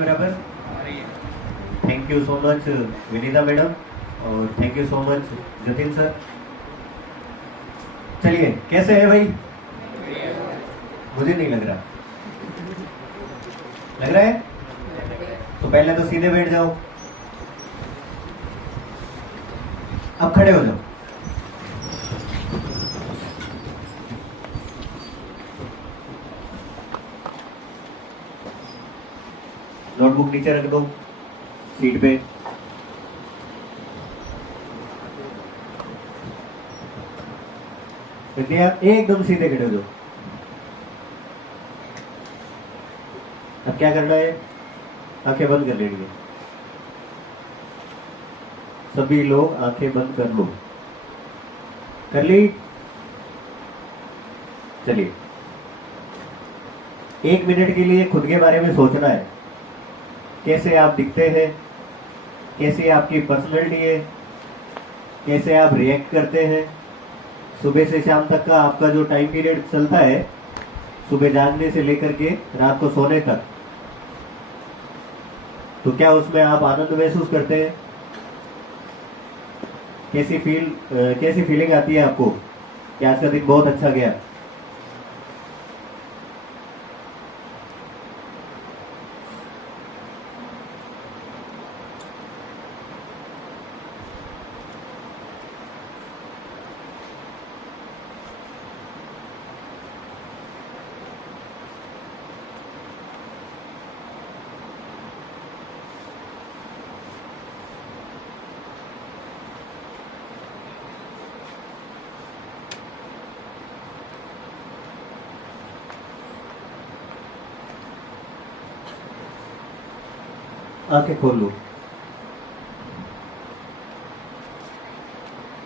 बराबर? Thank you so much Vineeta madam और thank you so much Jatin sir. चलिए, कैसे है भाई? मुझे नहीं लग रहा। लग रहा है? तो पहले तो सीधे बैठ जाओ, अब खड़े हो जाओ। नोटबुक नीचे रख दो सीट पे। विद्या एकदम सीधे खड़े हो जाओ। अब क्या करना है? आंखें बंद कर लेनी है। सभी लोग आंखें बंद कर लो। कर ली? चलिए, 1 मिनट के लिए खुद के बारे में सोचना है। कैसे आप दिखते हैं, कैसी आपकी पर्सनैलिटी है, कैसे आप रिएक्ट करते हैं। सुबह से शाम तक का आपका जो टाइम पीरियड चलता है, सुबह जागने से लेकर के रात को सोने तक, तो क्या उसमें आप आनंद महसूस करते हैं? कैसी फीलिंग आती है आपको कि आज का दिन बहुत अच्छा गया? आंखें खोल लो।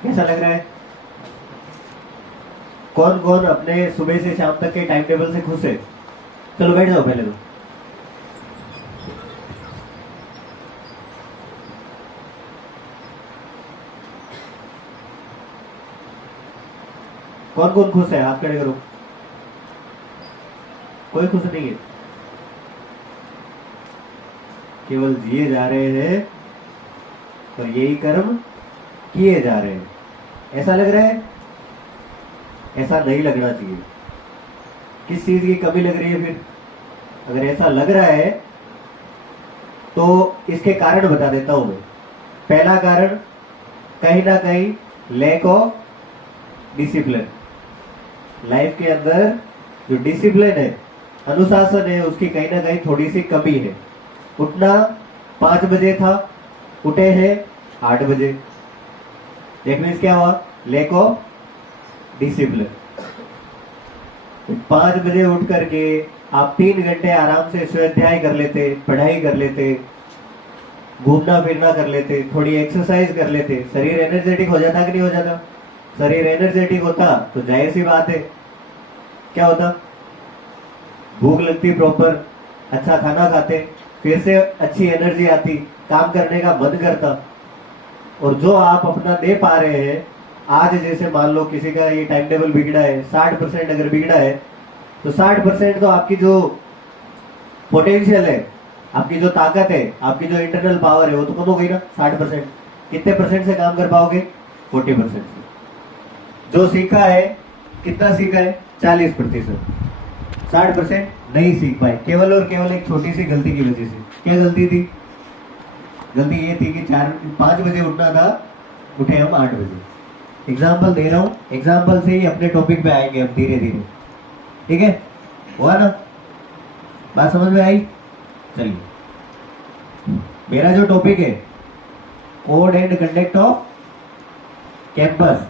कैसा लग रहा है? कौन कौन अपने सुबह से शाम तक के टाइम टेबल से खुश है? चलो बैठ जाओ पहले तो। कौन कौन खुश है? हाथ खड़े करो। कोई खुश नहीं है, केवल जिए जा रहे हैं और यही कर्म किए जा रहे हैं। ऐसा लग रहा है? ऐसा नहीं लगना चाहिए। किस चीज की कमी लग रही है फिर? अगर ऐसा लग रहा है तो इसके कारण बता देता हूं मैं। पहला कारण, कहीं ना कहीं लैक ऑफ डिसिप्लिन। लाइफ के अंदर जो डिसिप्लिन है, अनुशासन है, उसकी कहीं ना कहीं थोड़ी सी कमी है। उठना 5 बजे था, उठे हैं 8 बजे। दैट मीन्स क्या हुआ? Lack of discipline. 5 बजे उठ करके आप 3 घंटे आराम से स्वाध्याय कर लेते, पढ़ाई कर लेते, घूमना फिरना कर लेते, थोड़ी एक्सरसाइज कर लेते, शरीर एनर्जेटिक हो जाता कि नहीं हो जाता? शरीर एनर्जेटिक होता तो जाहिर सी बात है क्या होता? भूख लगती प्रॉपर, अच्छा खाना खाते, फिर से अच्छी एनर्जी आती, काम करने का मन करता। और जो आप अपना दे पा रहे हैं आज, जैसे मान लो किसी का ये टाइम टेबल बिगड़ा है, 60% अगर बिगड़ा है तो 60% तो आपकी जो पोटेंशियल है, आपकी जो ताकत है, आपकी जो इंटरनल पावर है, वो तो कम हो गई ना 60%। कितने परसेंट से काम कर पाओगे? 40% से। जो सीखा है, कितना सीखा है? 40%। 60% नहीं सीख पाए, केवल और केवल एक छोटी सी गलती की वजह से। क्या गलती थी? गलती ये थी कि 5 बजे उठना था, उठे हम 8 बजे। एग्जाम्पल दे रहा हूं, एग्जाम्पल से ही अपने टॉपिक पे आएंगे हम धीरे धीरे। ठीक है? हुआ ना? बात समझ में आई? चलिए, मेरा जो टॉपिक है code and conduct off campus,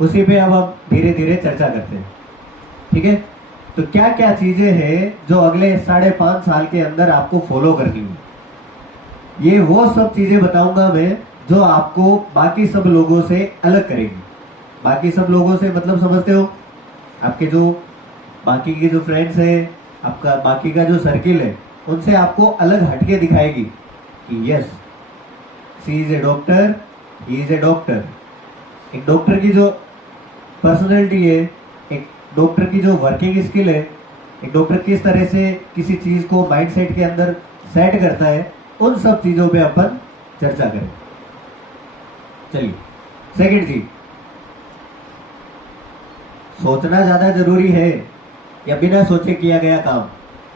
उसी पे अब हम धीरे धीरे चर्चा करते हैं। ठीक है? तो क्या क्या चीजें हैं जो अगले 5.5 साल के अंदर आपको फॉलो करनी है? ये वो सब चीजें बताऊंगा मैं जो आपको बाकी सब लोगों से अलग करेंगी। बाकी सब लोगों से मतलब समझते हो? आपके जो बाकी के जो फ्रेंड्स हैं, आपका बाकी का जो सर्किल है, उनसे आपको अलग हटके दिखाएगी कि yes, she is a doctor, he is a doctor. एक डॉक्टर की जो पर्सनैलिटी है, एक डॉक्टर की जो वर्किंग स्किल है, एक डॉक्टर किस तरह से किसी चीज को माइंडसेट के अंदर सेट करता है, उन सब चीजों पे अपन चर्चा करें। चलिए, सेकंड चीज, सोचना ज्यादा जरूरी है या बिना सोचे किया गया काम?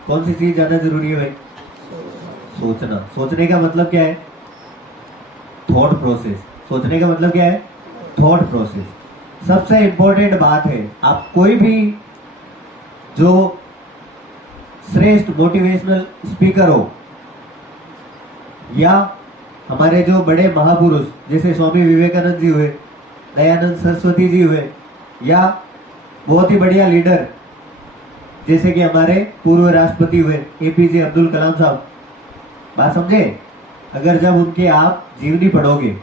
कौन सी चीज ज्यादा जरूरी है भाई? सोचना। सोचने का मतलब क्या है? Thought process. सोचने का मतलब क्या है? Thought process. सबसे इंपॉर्टेंट बात है, आप कोई भी जो श्रेष्ठ मोटिवेशनल स्पीकर हो या हमारे जो बड़े महापुरुष जैसे स्वामी विवेकानंद जी हुए, दयानंद सरस्वती जी हुए, या बहुत ही बढ़िया लीडर जैसे कि हमारे पूर्व राष्ट्रपति हुए एपीजे अब्दुल कलाम साहब, बात समझे? अगर जब उनके आप जीवनी पढ़ोगे,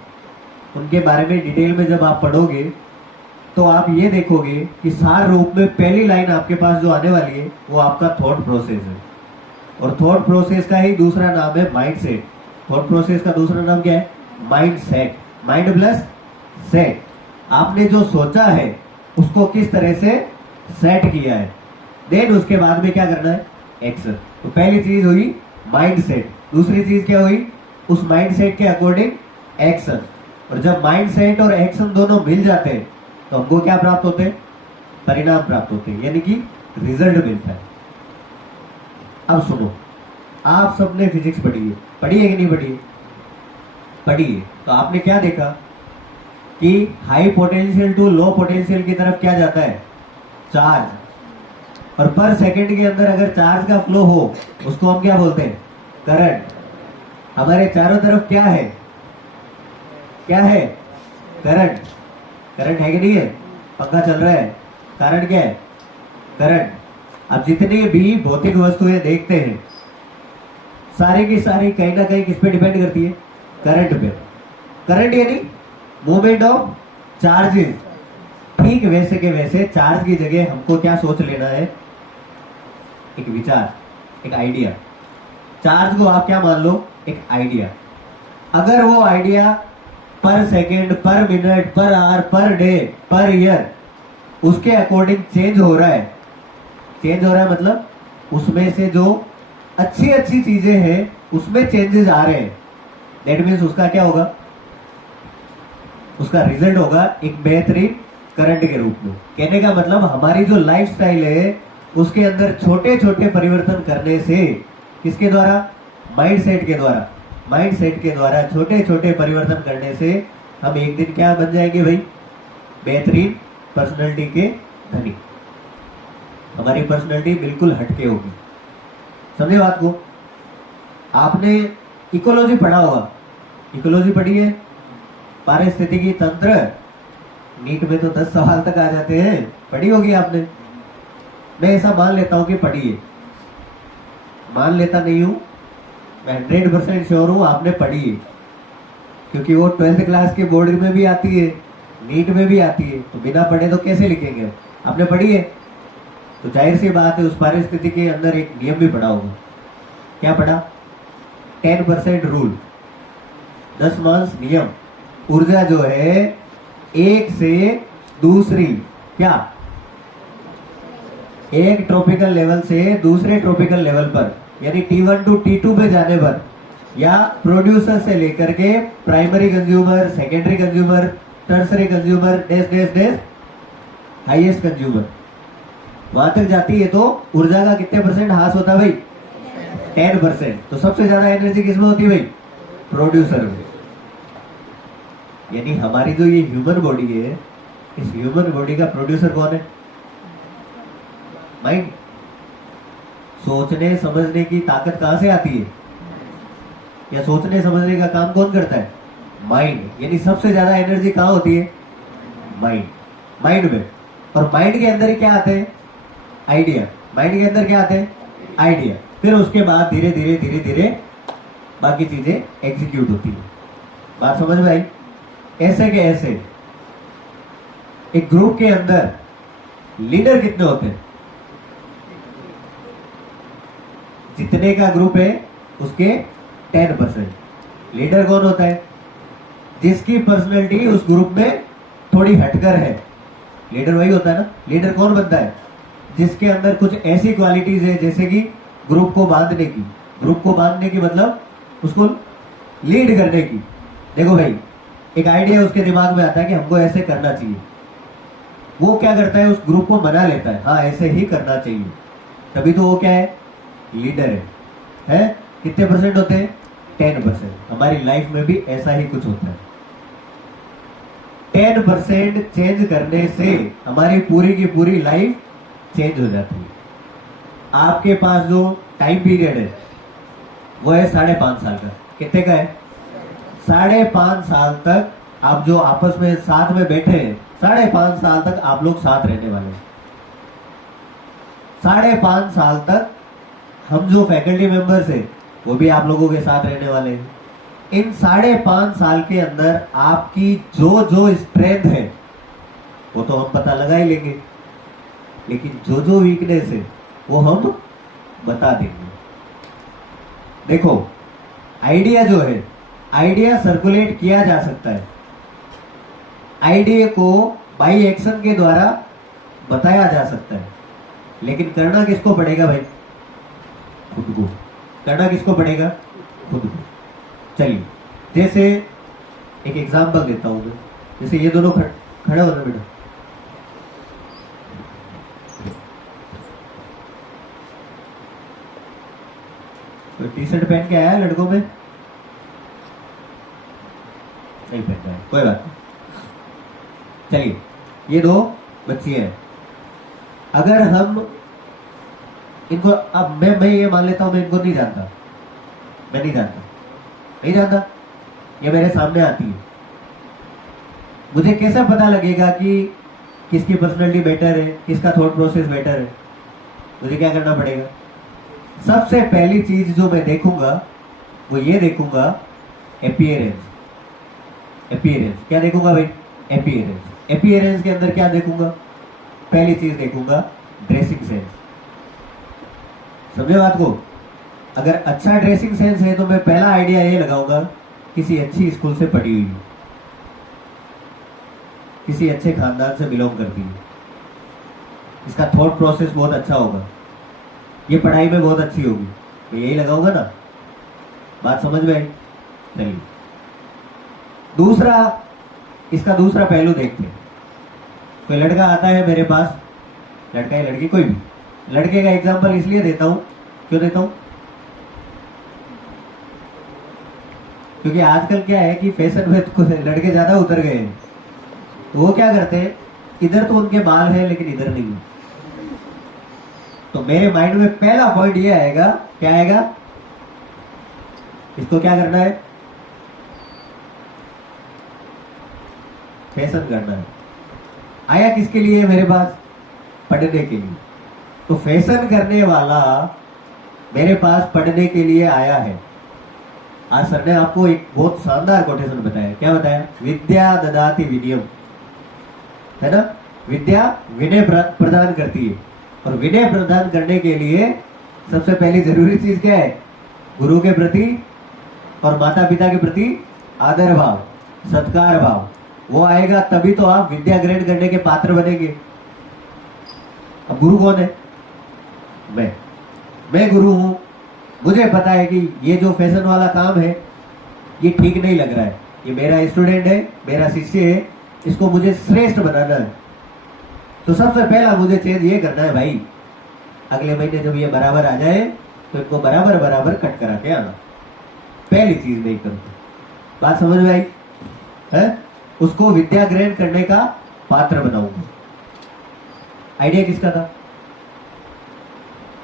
उनके बारे में डिटेल में जब आप पढ़ोगे, तो आप ये देखोगे कि सार रूप में पहली लाइन आपके पास जो आने वाली है वो आपका थॉट प्रोसेस है। और थॉट प्रोसेस का ही दूसरा नाम है माइंड सेट। थॉट प्रोसेस का दूसरा नाम क्या है? Mind set. Mind plus set. आपने जो सोचा है उसको किस तरह से सेट किया है, देन उसके बाद में क्या करना है? एक्शन। तो पहली चीज हुई माइंड सेट, दूसरी चीज क्या हुई? उस माइंड सेट के अकॉर्डिंग एक्शन। और जब माइंड सेट और एक्शन दोनों मिल जाते हैं तो हमको क्या प्राप्त होते हैं? परिणाम प्राप्त होते हैं, यानी कि रिजल्ट मिलता है। अब सुनो, आप सबने फिजिक्स पढ़ी है, पढ़ी है कि नहीं पढ़ी है? पढ़ी है। तो आपने क्या देखा कि high potential to low potential की तरफ क्या जाता है? चार्ज। और पर सेकंड के अंदर अगर चार्ज का फ्लो हो उसको हम क्या बोलते हैं? करंट। हमारे चारों तरफ क्या है? क्या है? करंट। करंट है कि नहीं है? पंखा चल रहा है, कारण क्या है? करंट। अब जितनी भी भौतिक वस्तुएं देखते हैं सारी की सारी कहीं ना कहीं किस पे डिपेंड करती है? करंट पे। करंट यानी मूवमेंट ऑफ चार्जेस। ठीक वैसे के वैसे चार्ज की जगह हमको क्या सोच लेना है? एक विचार, एक आइडिया। चार्ज को आप क्या मान लो? एक आइडिया। अगर वो आइडिया पर सेकेंड, पर minute, per hour, per day, per year उसके अकॉर्डिंग चेंज हो रहा है, चेंज हो रहा है मतलब उसमें से जो अच्छी अच्छी चीजें हैं उसमें चेंजेस आ रहे हैं, दैट मीन्स उसका क्या होगा? उसका रिजल्ट होगा एक बेहतरीन करंट के रूप में। कहने का मतलब हमारी जो लाइफस्टाइल है उसके अंदर छोटे छोटे परिवर्तन करने से, किसके द्वारा? माइंड सेट के द्वारा। माइंड सेट के द्वारा छोटे छोटे परिवर्तन करने से हम एक दिन क्या बन जाएंगे भाई? बेहतरीन पर्सनैलिटी के धनी। हमारी पर्सनैलिटी बिल्कुल हटके होगी। समझे बात को? आपने इकोलॉजी पढ़ा होगा, इकोलॉजी पढ़ी है? पारिस्थितिकी तंत्र। नीट में तो 10 सवाल तक आ जाते हैं, पढ़ी होगी आपने। मैं ऐसा मान लेता हूं कि पढ़ी है, मान लेता नहीं हूं, मैं 100% श्योर हूं आपने पढ़ी है, क्योंकि वो 12th क्लास के बोर्ड में भी आती है, नीट में भी आती है। तो बिना पढ़े तो कैसे लिखेंगे? आपने पढ़ी है तो जाहिर सी बात है उस पारिस्थिति के अंदर एक नियम भी पढ़ा होगा। क्या पढ़ा? 10% रूल, 10 नियम। ऊर्जा जो है एक से दूसरी, क्या? एक ट्रॉपिकल लेवल से दूसरे ट्रॉपिकल लेवल पर, यानी T1 टू T2 पे जाने पर, या प्रोड्यूसर से लेकर के primary consumer, secondary consumer, tertiary consumer, dash dash dash highest consumer, वहां तक जाती है तो ऊर्जा का कितने परसेंट हास होता है भाई? 10%। तो सबसे ज्यादा एनर्जी किसमें होती है भाई? प्रोड्यूसर में। यानी हमारी जो ये ह्यूमन बॉडी है, इस ह्यूमन बॉडी का प्रोड्यूसर कौन है? माइंड। सोचने समझने की ताकत कहां से आती है? या सोचने समझने का काम कौन करता है? माइंड। यानी सबसे ज्यादा एनर्जी कहां होती है? माइंड। माइंड में। और माइंड के अंदर ही क्या आते हैं? आइडिया। माइंड के अंदर क्या आते हैं? आइडिया। फिर उसके बाद धीरे धीरे धीरे धीरे बाकी चीजें एग्जीक्यूट होती है। बात समझ में आई? ऐसे के ऐसे एक ग्रुप के अंदर लीडर कितने होते हैं? जितने का ग्रुप है उसके 10%। लीडर कौन होता है? जिसकी पर्सनैलिटी उस ग्रुप में थोड़ी हटकर है, लीडर वही होता है ना। लीडर कौन बनता है? जिसके अंदर कुछ ऐसी क्वालिटीज है जैसे कि ग्रुप को बांधने की, ग्रुप को बांधने की मतलब उसको लीड करने की। देखो भाई, एक आइडिया उसके दिमाग में आता है कि हमको ऐसे करना चाहिए, वो क्या करता है, उस ग्रुप को मना लेता है, हाँ ऐसे ही करना चाहिए, तभी तो वो क्या है, लीडर है? कितने परसेंट होते हैं? 10%। हमारी लाइफ में भी ऐसा ही कुछ होता है। 10% चेंज करने से हमारी पूरी की पूरी लाइफ चेंज हो जाती है। आपके पास जो टाइम पीरियड है वो है 5.5 साल का। कितने का है? 5.5 साल तक आप जो आपस में साथ में बैठे हैं, 5.5 साल तक आप लोग साथ रहने वाले हैं। 5.5 साल तक हम जो फैकल्टी मेंबर्स हैं वो भी आप लोगों के साथ रहने वाले हैं। इन 5.5 साल के अंदर आपकी जो जो स्ट्रेंथ है वो तो हम पता लगा ही लेंगे, लेकिन जो जो वीकनेस है वो हम बता देंगे। देखो, आइडिया जो है, आइडिया सर्कुलेट किया जा सकता है, आइडिया को बाई एक्शन के द्वारा बताया जा सकता है, लेकिन करना किसको पड़ेगा भाई? खुद को। करना किसको पड़ेगा? खुद को। चलिए, जैसे एक एग्जांपल देता हूं मैं। जैसे ये दोनों खड़े हो ना बेटा, तो टी शर्ट पहन के आया लड़कों में? नहीं पहनता है, कोई बात नहीं। चलिए, ये दो बच्चियां हैं। अगर हम इनको, अब मैं ये मान लेता हूं मैं इनको नहीं जानता, मैं नहीं जानता, ये मेरे सामने आती है, मुझे कैसे पता लगेगा कि किसकी पर्सनैलिटी बेटर है, किसका थॉट प्रोसेस बेटर है? मुझे क्या करना पड़ेगा? सबसे पहली चीज जो मैं देखूंगा वो ये देखूंगा, अपीयरेंस। क्या देखूंगा भाई? अपीयरेंस के अंदर क्या देखूंगा? पहली चीज देखूंगा ड्रेसिंग सेंस। समझे बात को? अगर अच्छा ड्रेसिंग सेंस है तो मैं पहला आइडिया ये लगाऊंगा, किसी अच्छी स्कूल से पढ़ी हुई, किसी अच्छे खानदान से बिलोंग करती है, इसका थॉट प्रोसेस बहुत अच्छा होगा, ये पढ़ाई में बहुत अच्छी होगी, मैं यही लगाऊंगा ना। बात समझ में आई? चलिए, दूसरा, इसका दूसरा पहलू देखते हैं। कोई लड़का आता है मेरे पास, लड़का या लड़की कोई भी, लड़के का एग्जांपल इसलिए देता हूं, क्यों देता हूं? क्योंकि आजकल क्या है कि फैशन में तो लड़के ज्यादा उतर गए हैं, तो वो क्या करते हैं, इधर तो उनके बाल है लेकिन इधर नहीं है। तो मेरे माइंड में पहला पॉइंट ये आएगा, क्या आएगा? इसको क्या करना है? फैशन करना है। आया किसके लिए मेरे पास? पढ़ने के लिए। तो फैशन करने वाला मेरे पास पढ़ने के लिए आया है। आज सर ने आपको एक बहुत शानदार कोटेशन बताया। क्या बताया? विद्या ददाति विनयम, है ना? विद्या विनय प्रदान करती है, और विनय प्रदान करने के लिए सबसे पहली जरूरी चीज क्या है? गुरु के प्रति और माता पिता के प्रति आदर भाव, सत्कार भाव। वो आएगा तभी तो आप विद्या ग्रहण करने के पात्र बनेंगे। अब गुरु कौन है? मैं गुरु हूं। मुझे पता है कि ये जो फैशन वाला काम है ये ठीक नहीं लग रहा है, ये मेरा स्टूडेंट है, मेरा शिष्य है, इसको मुझे श्रेष्ठ बनाना है। तो सबसे पहला मुझे चेंज ये करना है भाई, अगले महीने जब ये बराबर आ जाए तो इनको बराबर बराबर कट करा के आना। पहली चीज नहीं करते। बात समझ में आई है? उसको विद्या ग्रहण करने का पात्र बनाऊंगा। आइडिया किसका था?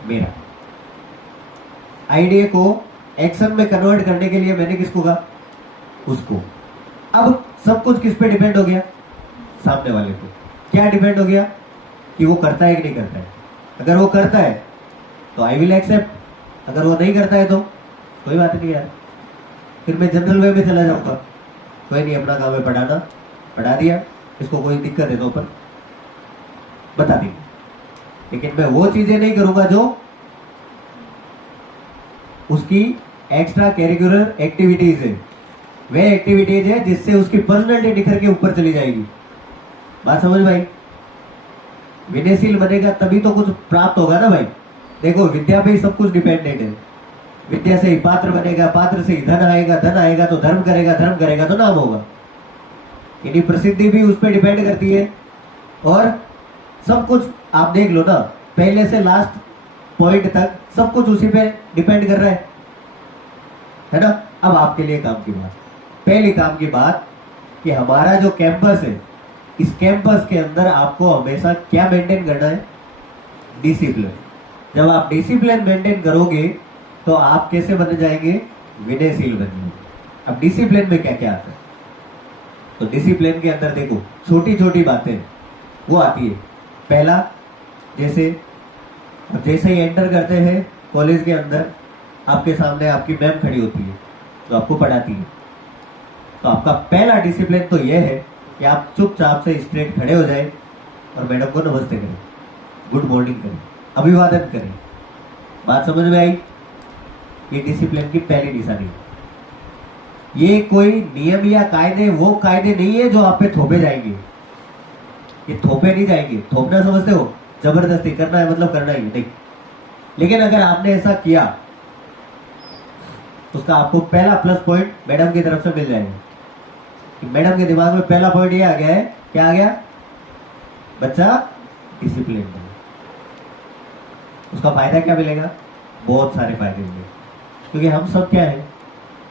मेरा। आइडिया को एक्शन में कन्वर्ट करने के लिए मैंने किसको कहा? उसको। अब सब कुछ किस पे डिपेंड हो गया? सामने वाले को। क्या डिपेंड हो गया? कि वो करता है कि नहीं करता है। अगर वो करता है तो आई विल एक्सेप्ट, अगर वो नहीं करता है तो कोई बात नहीं यार, फिर मैं जनरल वे में चला जाऊंगा। कोई नहीं, अपना काम है पढ़ाना, पढ़ा दिया, इसको कोई दिक्कत है तो पर बता दी। लेकिन मैं वो चीजें नहीं करूंगा जो उसकी एक्स्ट्रा करिकुलर एक्टिविटीज है, वे एक्टिविटीज है जिससे उसकी पर्सनैलिटी निखर के ऊपर चली जाएगी। बात समझ भाई? विनयशील बनेगा तभी तो कुछ प्राप्त होगा ना भाई। देखो, विद्या पे ही सब कुछ डिपेंडेंट है। विद्या से ही पात्र बनेगा, पात्र से ही धन आएगा, धन आएगा तो धर्म करेगा, धर्म करेगा तो नाम होगा। यानी प्रसिद्धि भी उस पर डिपेंड करती है। और सब कुछ आप देख लो ना, पहले से लास्ट पॉइंट तक सब कुछ उसी पे डिपेंड कर रहा है ना। अब आपके लिए काम की बात, पहली काम की बात कि हमारा जो कैंपस है, इस कैंपस के अंदर आपको हमेशा क्या मेंटेन करना है? डिसिप्लिन। जब आप डिसिप्लिन मेंटेन करोगे तो आप कैसे बन जाएंगे? विनयशील बनेंगे। अब डिसिप्लिन में क्या क्या आता है? तो डिसिप्लिन के अंदर देखो, छोटी छोटी बातें वो आती है। पहला, जैसे ही एंटर करते हैं कॉलेज के अंदर, आपके सामने आपकी मैम खड़ी होती है जो आपको पढ़ाती है। तो आपका पहला डिसिप्लिन तो यह है कि आप चुपचाप से स्ट्रेट खड़े हो जाए और मैडम को नमस्ते करें, गुड मॉर्निंग करें, अभिवादन करें। बात समझ में आई? ये डिसिप्लिन की पहली निशानी है। ये कोई नियम या कायदे, वो कायदे नहीं है जो आप पे थोपे जाएंगे। ये थोपे नहीं जाएंगे। थोपना समझते हो? जबरदस्ती करना है मतलब करना ही नहीं। लेकिन अगर आपने ऐसा किया, उसका आपको पहला प्लस पॉइंट मैडम की तरफ से मिल जाएगा। कि मैडम के दिमाग में पहला पॉइंट ये आ गया है, क्या आ गया? बच्चा डिसिप्लिन है। उसका फायदा क्या मिलेगा? बहुत सारे फायदे मिलेंगे। क्योंकि हम सब क्या है?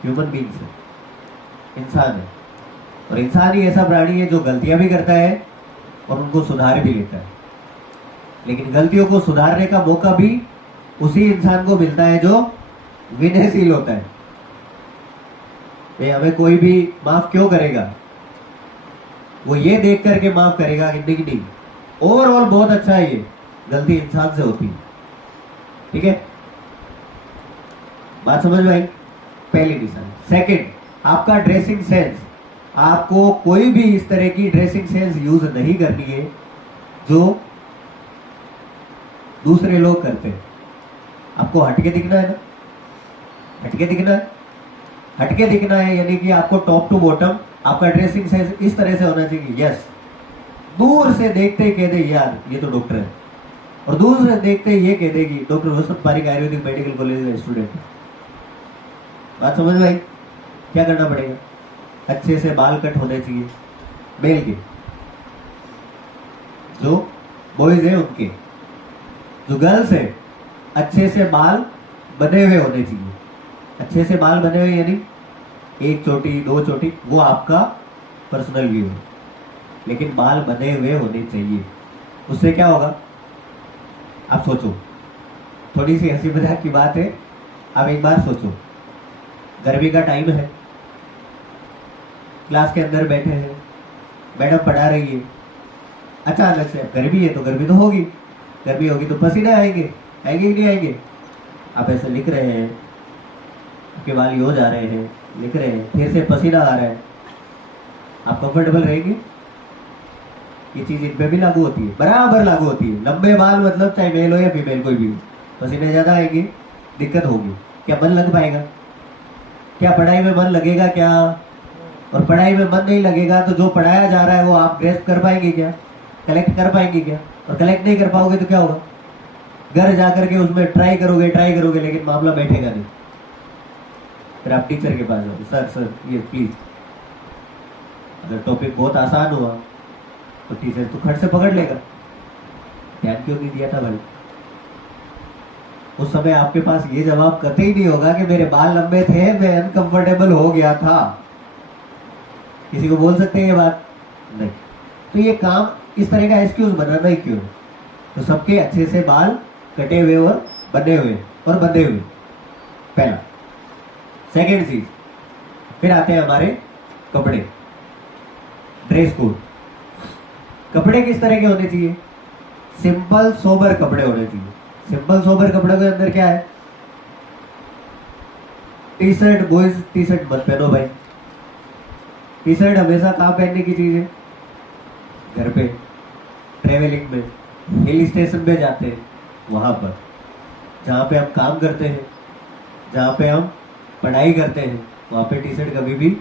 ह्यूमन बींग्स है, इंसान है। और इंसान ही ऐसा प्राणी है जो गलतियां भी करता है और उनको सुधार भी लेता है। लेकिन गलतियों को सुधारने का मौका भी उसी इंसान को मिलता है जो विनयशील होता है। हमें कोई भी माफ क्यों करेगा? वो ये देख करके माफ करेगा कि नहीं, ओवरऑल बहुत अच्छा है, ये गलती इंसान से होती है। ठीक है, बात समझ में आई? पहली निशानी। सेकंड, आपका ड्रेसिंग सेंस। आपको कोई भी इस तरह की ड्रेसिंग सेंस यूज नहीं करनी है जो दूसरे लोग करते हैं। आपको हटके दिखना है ना, हटके दिखना है। हटके दिखना है यानी कि आपको टॉप टू बॉटम आपका ड्रेसिंग सेंस इस तरह से होना चाहिए। यस, दूर से देखते ही कह दे यार ये तो डॉक्टर है, और दूर से देखते ही ये कह देगी डॉक्टर रोशन पारिक आयुर्वेदिक मेडिकल कॉलेज का स्टूडेंट है। बात समझ में आई? क्या करना पड़ेगा? अच्छे से बाल कट होने चाहिए मेल के, जो बॉयज है उनके। जो गर्ल्स है अच्छे से बाल बने हुए होने चाहिए। अच्छे से बाल बने हुए यानी एक चोटी, दो चोटी, वो आपका पर्सनल व्यू है, लेकिन बाल बने हुए होने चाहिए। उससे क्या होगा? आप सोचो, थोड़ी सी हंसी मजाक की बात है। आप एक बार सोचो, गर्मी का टाइम है, क्लास के अंदर बैठे हैं, मैडम पढ़ा रही है, अचानक से गर्मी है तो गर्मी तो होगी, गर्मी होगी तो पसीने आएंगे, आएंगे कि नहीं आएंगे? आप ऐसे लिख रहे हैं, आपके बाल यो जा रहे हैं, लिख रहे हैं, फिर से पसीना आ रहा है, आप कंफर्टेबल रहेंगे? ये चीज इन पे भी लागू होती है, बराबर लागू होती है। लंबे बाल मतलब चाहे मेल हो या फीमेल कोई भी, पसीने ज्यादा आएंगे, दिक्कत होगी। क्या मन लग पाएगा? क्या पढ़ाई में मन लगेगा क्या? और पढ़ाई में मन नहीं लगेगा तो जो पढ़ाया जा रहा है वो आप ग्रेस्प कर पाएंगे क्या? कलेक्ट कर पाएंगे क्या? और कलेक्ट नहीं कर पाओगे तो क्या होगा? घर जाकर के उसमें ट्राई करोगे लेकिन मामला बैठेगा नहीं। फिर आप टीचर के पास जाओगे, सर ये प्लीज। अगर टॉपिक बहुत आसान हुआ तो टीचर तो खट से पकड़ लेगा, ध्यान क्यों नहीं दिया था भाई? उस समय आपके पास ये जवाब कतई ही नहीं होगा कि मेरे बाल लंबे थे, मैं अनकंफर्टेबल हो गया था। किसी को बोल सकते हैं ये बात? नहीं। तो ये काम इस तरह का एक्सक्यूज बनाना ही क्यों? तो सबके अच्छे से बाल कटे हुए और बंधे हुए और बंधे हुए, पहला। सेकेंड चीज, फिर आते हैं हमारे कपड़े, ड्रेस कोड। कपड़े किस तरह के होने चाहिए? सिंपल सोबर कपड़े होने चाहिए। सिंपल सोबर कपड़ों के अंदर क्या है? T shirt, boys T shirt मत पहनो भाई। टी शर्ट हमेशा कहाँ पहनने की चीज है? घर पे, ट्रेवलिंग में, हिल स्टेशन पे जाते हैं वहां पर, जहाँ पे हम काम करते हैं, जहाँ पे हम पढ़ाई करते हैं, वहां पे टी शर्ट कभी भी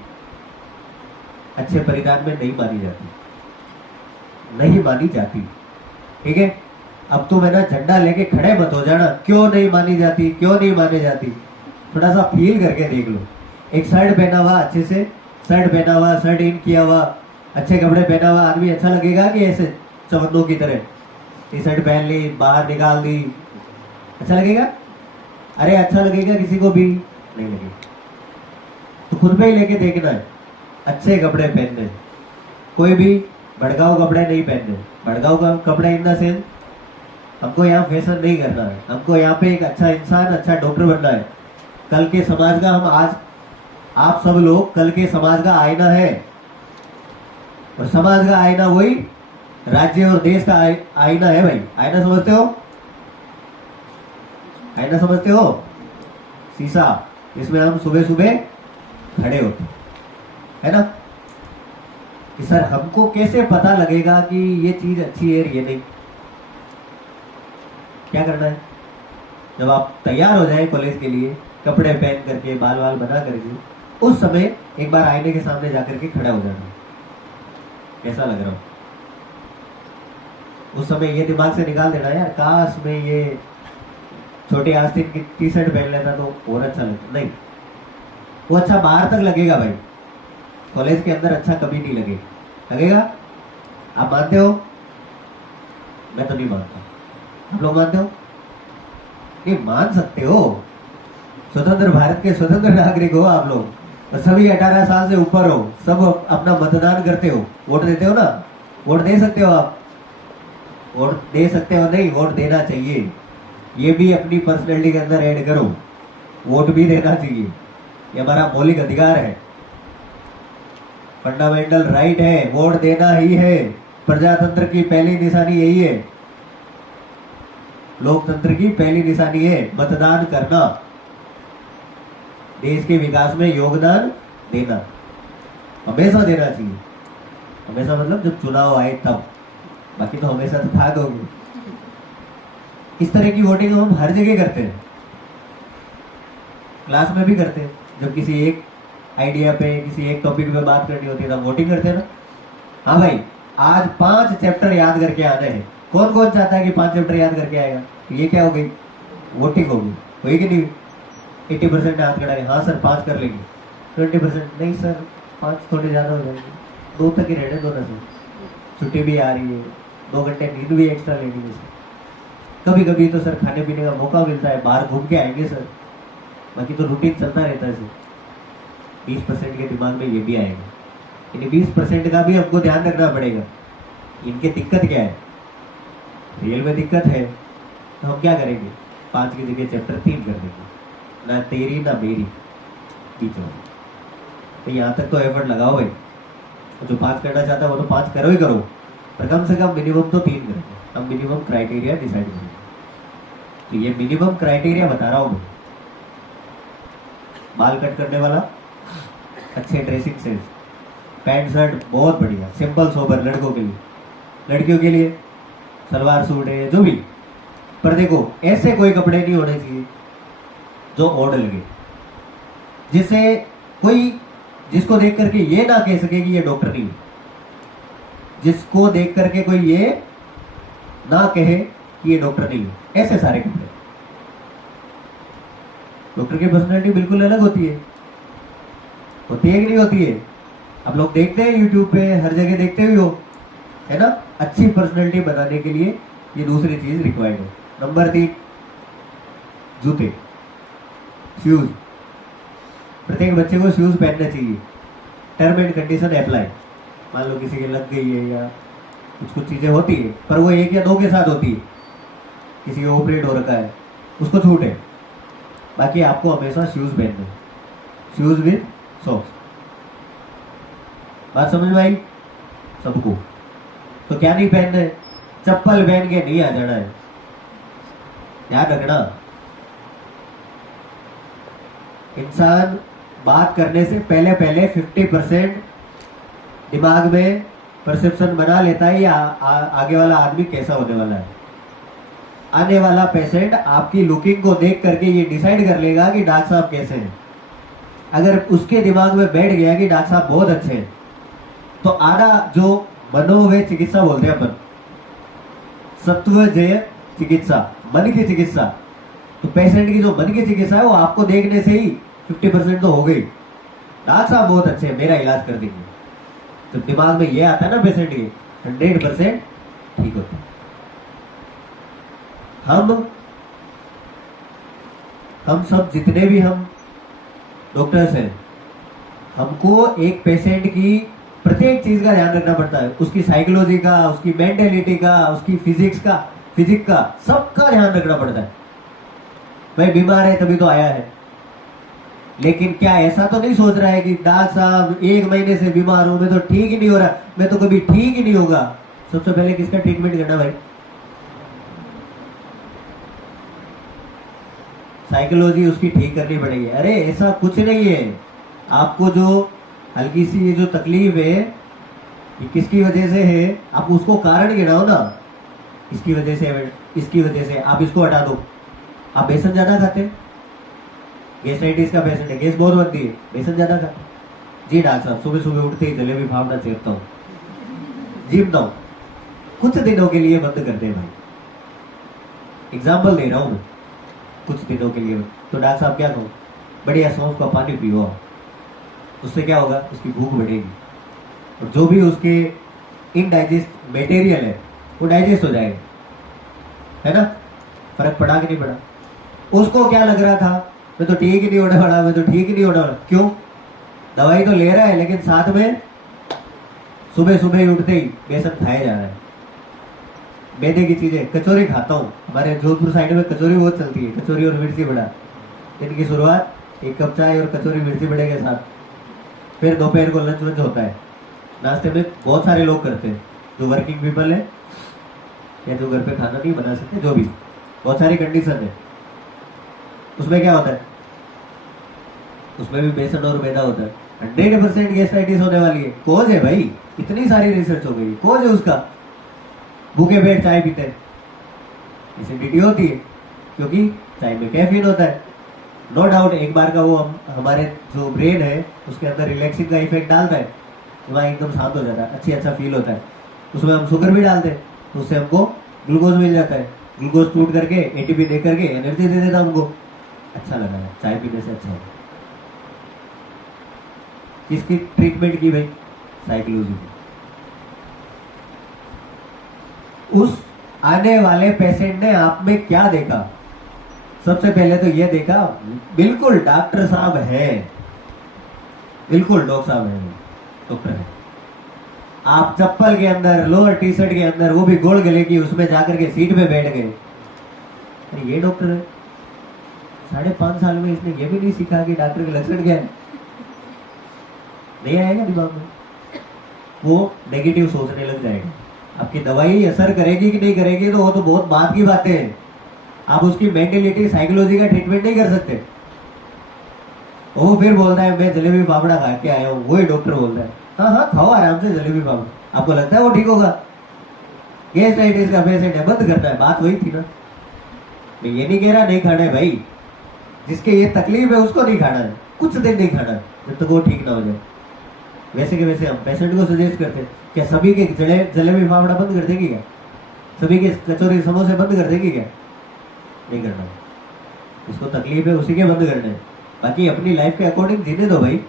अच्छे परिधान में नहीं मानी जाती, नहीं मानी जाती। ठीक है, अब तुम है ना झंडा लेके खड़े मत हो जाना, क्यों नहीं मानी जाती, क्यों नहीं मानी जाती। थोड़ा सा फील करके देख लो। एक शर्ट पहना हुआ अच्छे से, शर्ट पहना हुआ, शर्ट इन किया हुआ, अच्छे कपड़े पहना हुआ आदमी अच्छा लगेगा कि ऐसे चवन्नों की तरह टी शर्ट पहन ली बाहर निकाल दी, अच्छा लगेगा? अरे अच्छा लगेगा किसी को भी नहीं लगेगा। तो खुद पे ही लेके देखना है, अच्छे कपड़े पहनने, कोई भी भड़काऊ कपड़े नहीं पहनने। भड़काऊ कपड़े इन द सेंस हमको यहाँ फैशन नहीं करना है, हमको यहाँ पे एक अच्छा इंसान, अच्छा डॉक्टर बनना है। कल के समाज का हम आज, आप सब लोग कल के समाज का आईना है, और समाज का आईना वही राज्य और देश का आईना है भाई। आईना समझते हो? आईना समझते हो? शीशा, इसमें हम सुबह सुबह खड़े होते है ना, कि सर हमको कैसे पता लगेगा कि ये चीज अच्छी है ये नहीं। क्या करना है, जब आप तैयार हो जाए कॉलेज के लिए, कपड़े पहन करके, बाल वाल बना करके, उस समय एक बार आईने के सामने जाकर के खड़ा हो जाना, कैसा लग रहा हो। उस समय ये दिमाग से निकाल देना, यार काश में ये छोटी आस्तीन की टी शर्ट पहन लेता तो और अच्छा लगता। नहीं, वो अच्छा बाहर तक लगेगा भाई, कॉलेज के अंदर अच्छा कभी नहीं लगेगा। आप मानते हो? मैं तो नहीं मानता। आप लोग मानते हो? ये मान सकते हो, स्वतंत्र भारत के स्वतंत्र नागरिक हो आप लोग, और सभी 18 साल से ऊपर हो, सब अपना मतदान करते हो, वोट देते हो ना। वोट दे सकते हो आप, वोट दे सकते हो नहीं, वोट देना चाहिए। ये भी अपनी पर्सनैलिटी के अंदर ऐड करो, वोट भी देना चाहिए, ये हमारा मौलिक अधिकार है, फंडामेंटल राइट है, वोट देना ही है। प्रजातंत्र की पहली निशानी यही है, लोकतंत्र की पहली निशानी है मतदान करना, देश के विकास में योगदान देना, हमेशा देना चाहिए। हमेशा मतलब जब चुनाव आए तब, बाकी तो हमेशा तो था दोगे। इस तरह की वोटिंग हम हर जगह करते हैं, क्लास में भी करते हैं। जब किसी एक आइडिया पे, किसी एक टॉपिक पे बात करनी होती है तब वोटिंग करते हैं ना। हाँ भाई, आज 5 चैप्टर याद करके आने हैं। कौन कौन चाहता है कि 5 चैप्टर याद करके आएगा? ये क्या हो गई? वोटिंग हो गई, हुई कि नहीं? 80% हाथ खड़ा है, हाँ सर 5 कर लेंगे। 20% नहीं सर 5 थोड़े ज्यादा हो जाएंगे, 2 तक ही रहने दो ना सर, छुट्टी भी आ रही है, 2 घंटे नींद भी एक्स्ट्रा लेनी है सर, कभी कभी तो सर खाने पीने का मौका मिलता है, बाहर घूम के आएंगे सर, बाकी तो रूटीन चलता रहता है सर। 20% के दिमाग में ये भी आएगा, यानी 20% का भी हमको ध्यान रखना पड़ेगा। इनके दिक्कत क्या है? रियल में दिक्कत है, तो हम क्या करेंगे? 5 की जगह चैप्टर 3 कर देंगे, ना तेरी ना मेरी, बीच में। तो यहाँ तक तो एफर्ट लगाओ भाई, जो 5 करना चाहता है वो तो 5 करो ही करो, पर कम से कम मिनिमम तो 3 करेंगे। हम मिनिमम क्राइटेरिया डिसाइड करेंगे, तो ये मिनिमम क्राइटेरिया बता रहा हूँ मैं। बाल कट करने वाला, अच्छे ड्रेसिंग सेंस, पैंट शर्ट बहुत बढ़िया, सिंपल सोबर लड़कों के लिए, लड़कियों के लिए सलवार सूट है जो भी, पर देखो ऐसे कोई कपड़े नहीं होने चाहिए जो ओड लगे, जिससे कोई, जिसको देख करके ये ना कह सके कि ये डॉक्टर नहीं है, जिसको देख करके कोई ये ना कहे कि ये डॉक्टर नहीं है, ऐसे सारे कपड़े। डॉक्टर की पर्सनैलिटी बिल्कुल अलग होती है, होती है कि नहीं होती है? आप लोग देखते हैं यूट्यूब पे, हर जगह देखते हुए हो, है ना। अच्छी पर्सनैलिटी बनाने के लिए ये दूसरी चीज रिक्वायर्ड है। नंबर 3, जूते, शूज। प्रत्येक बच्चे को शूज पहनना चाहिए। Term and condition apply. मान लो किसी के लग गई है या कुछ चीजें होती है, पर वो 1 या 2 के साथ होती है, किसी को ऑपरेट हो रखा है उसको छूट है, बाकी आपको हमेशा शूज पहनने, शूज विद सॉक्स। बात समझ में आई सबको? तो क्या नहीं पहनना है? चप्पल पहन के नहीं आ जाना है, ध्यान रखना। इंसान बात करने से पहले 50% दिमाग में परसेप्शन बना लेता है या आगे वाला आदमी कैसा होने वाला है। आने वाला पेशेंट आपकी लुकिंग को देख करके ये डिसाइड कर लेगा कि डॉक्टर साहब कैसे हैं। अगर उसके दिमाग में बैठ गया कि डॉक्टर साहब बहुत अच्छे हैं, तो आधा जो मनोवय चिकित्सा बोलते हैं अपन, सत्व जय चिकित्सा, मन की चिकित्सा, तो पेशेंट की जो मन की चिकित्सा है वो आपको देखने से ही 50% तो हो गई। डॉक्टर साहब बहुत अच्छे हैं, मेरा इलाज कर देंगे। तो दिमाग में ये आता है ना पेशेंट के, 100% ठीक होता है। हम सब जितने भी हम डॉक्टर्स हैं, हमको एक पेशेंट की प्रत्येक चीज का ध्यान रखना पड़ता है। उसकी साइकोलॉजी का, उसकी मेंटेलिटी का, उसकी फिजिक्स का सबका ध्यान रखना पड़ता है। भाई बीमार है तभी तो आया है, लेकिन क्या ऐसा तो नहीं सोच रहा है कि डॉक्टर साहब 1 महीने से बीमार हूं, मैं तो ठीक ही नहीं हो रहा, मैं तो कभी ठीक ही नहीं होगा। सबसे पहले किसका ट्रीटमेंट करना भाई? साइकोलॉजी उसकी ठीक करनी पड़ेगी। अरे ऐसा कुछ नहीं है, आपको जो हल्की सी ये जो तकलीफ है ये किसकी वजह से है, आप उसको कारण गिनाओ ना। इसकी वजह से, इसकी वजह से, आप इसको हटा दो। आप बेसन ज्यादा खाते हैं, गैस्ट्राइटिस का पेशेंट है, गैस बहुत बनती है, बेसन ज्यादा खाते हैं। जी डॉक्टर साहब सुबह सुबह उठते ही जलेबी फाफड़ा सेकता हूँ, जिम ना कुछ दिनों के लिए बंद कर दे भाई। एग्जाम्पल दे रहा हूं मैं, कुछ दिनों के लिए। तो डॉक्टर साहब क्या कहूँ, बढ़िया सौंफ का पानी पियो, उससे क्या होगा, उसकी भूख बढ़ेगी और जो भी उसके इनडाइजेस्ट मटेरियल है वो डाइजेस्ट हो जाएगा, है ना। फर्क पड़ा कि नहीं पड़ा? उसको क्या लग रहा था, मैं तो ठीक ही नहीं होने वाला, मैं तो ठीक ही नहीं होने वाला। क्यों? दवाई तो ले रहा है, लेकिन साथ में सुबह सुबह ही उठते ही बेसन खाया जा रहा है। मैदे की चीजें, कचौरी खाता हूँ, हमारे जोधपुर साइड में कचौरी बहुत चलती है, कचौरी और मिर्ची बड़ा। दिन की शुरुआत 1 कप चाय और कचौरी मिर्ची बड़े के साथ, फिर दोपहर को लंच वंच होता है। नाश्ते में बहुत सारे लोग करते हैं, जो वर्किंग पीपल है या जो घर पे खाना नहीं बना सकते, जो भी बहुत सारी कंडीशन है। उसमें क्या होता है, उसमें भी बेसन और मैदा होता है। 100% गैस्ट्राइटिस होने वाली है। कोज है भाई, इतनी सारी रिसर्च हो गई, कोज है उसका। भूखे पेट चाय पीते हैं, एसिडिटी होती है, क्योंकि चाय में कैफीन होता है। नो डाउट एक बार का वो हमारे जो ब्रेन है उसके अंदर रिलैक्सिंग का इफेक्ट डालता है, वहाँ एकदम शांत हो जाता है, अच्छा फील होता है। उसमें हम शुगर भी डालते हैं, तो उससे हमको ग्लूकोज मिल जाता है। ग्लूकोज टूट करके एटीपी दे करके एनर्जी दे देता हमको। अच्छा लगा है, चाय पीने से अच्छा है। किसकी ट्रीटमेंट की भाई? साइकोलॉजी की। उस आने वाले पेशेंट ने आप में क्या देखा? सबसे पहले तो यह देखा, बिल्कुल डॉक्टर साहब है, बिल्कुल डॉक्टर साहब है, डॉक्टर है। आप चप्पल के अंदर, लोअर टी शर्ट के अंदर, वो भी गोल गले की, उसमें जाकर के सीट पे बैठ गए। अरे ये डॉक्टर है? 5.5 साल में इसने ये भी नहीं सीखा कि डॉक्टर के लक्षण क्या है? नहीं आएगा दिमाग में, वो नेगेटिव सोचने लग जाएगा। आपकी दवाई असर करेगी कि नहीं करेगी तो वो तो बहुत बात की बातें हैं। आप उसकी मेंटेलिटी, साइकोलॉजी का ट्रीटमेंट नहीं कर सकते। वो फिर बोलता है मैं जलेबी फाफड़ा खा के आया हूँ, वही डॉक्टर बोलता है हाँ हाँ खाओ आराम से जलेबी फाफड़ा। आपको लगता है वो ठीक होगा? गैस्ट्राइटिस का पेशेंट है, बंद करना है। बात वही थी ना। मैं ये नहीं कह रहा नहीं खाना है भाई, जिसके ये तकलीफ है उसको नहीं खाना है, कुछ दिन नहीं खाना है जब तक वो ठीक ना हो जाए। वैसे के वैसे हम पेशेंट को सजेस्ट करते हैं, क्या सभी के जलेबी फाफड़ा बंद कर देगी क्या? सभी के कचौरी समोसे बंद कर देगी क्या? नहीं करना। इसको तकलीफ है उसी के बंद करने, बाकी अपनी लाइफ के अकॉर्डिंग जीने दो भाई।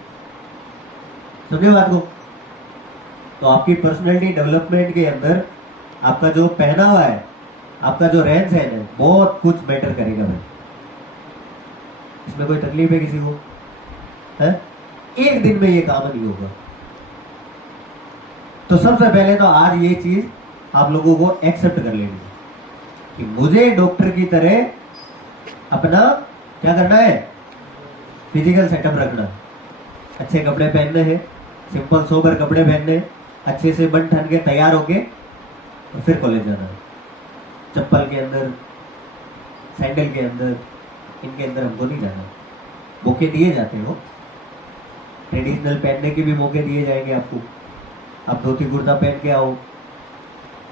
समझे बात को? तो आपकी पर्सनैलिटी डेवलपमेंट के अंदर आपका जो पहनावा है, आपका जो रहन सहन है, बहुत कुछ मैटर करेगा भाई। इसमें कोई तकलीफ है किसी को? है? एक दिन में ये काम नहीं होगा। तो सबसे पहले तो आज ये चीज आप लोगों को एक्सेप्ट कर लेनी कि मुझे डॉक्टर की तरह अपना क्या करना है, फिजिकल सेटअप रखना, अच्छे कपड़े पहनने हैं, सिंपल सोबर कपड़े पहनने हैं, अच्छे से बन ठन के तैयार होके और फिर कॉलेज जाना है। चप्पल के अंदर, सैंडल के अंदर, इनके अंदर हमको नहीं जाना। मौके दिए जाते हो, ट्रेडिशनल पहनने के भी मौके दिए जाएंगे आपको। आप धोती कुर्ता पहन के आओ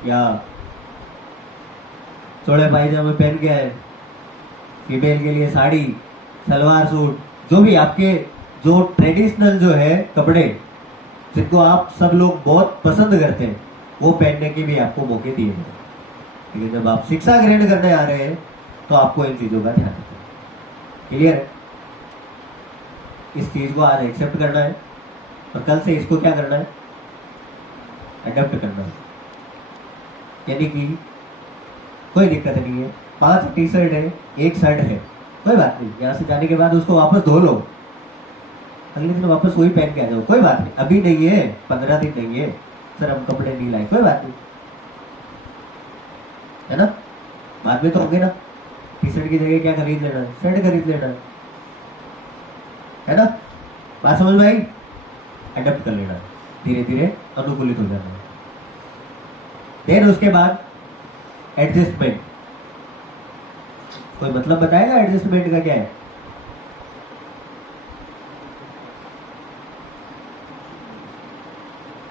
या चौड़े पायजामे पहन के आए। फीमेल के लिए साड़ी, सलवार सूट, जो भी आपके जो ट्रेडिशनल जो है कपड़े जिनको आप सब लोग बहुत पसंद करते हैं, वो पहनने के भी आपको मौके दिए जाए। लेकिन जब आप शिक्षा ग्रहण करने आ रहे हैं तो आपको इन चीजों का ध्यान रखना है। क्लियर है? इस चीज को आज एक्सेप्ट करना है और कल से इसको क्या करना है, अडेप्ट करना है। यानी कि कोई दिक्कत नहीं है, 5 टी शर्ट है, 1 शर्ट है, कोई बात नहीं, यहाँ से जाने के बाद उसको वापस धो लो, अगले दिन वापस वही पहन के आ जाओ, कोई बात नहीं। अभी नहीं है, 15 दिन नहीं है सर, हम कपड़े नहीं लाए, कोई बात नहीं, है ना, बाद में तो होंगे ना। टी शर्ट की जगह क्या खरीद लेना है, शर्ट खरीद लेना है ना। बात समझ में आई? अडेप्ट कर लेना, धीरे धीरे अनुकूलित हो जाना है। देन उसके बाद एडजस्टमेंट। कोई मतलब बताएगा एडजस्टमेंट का क्या है?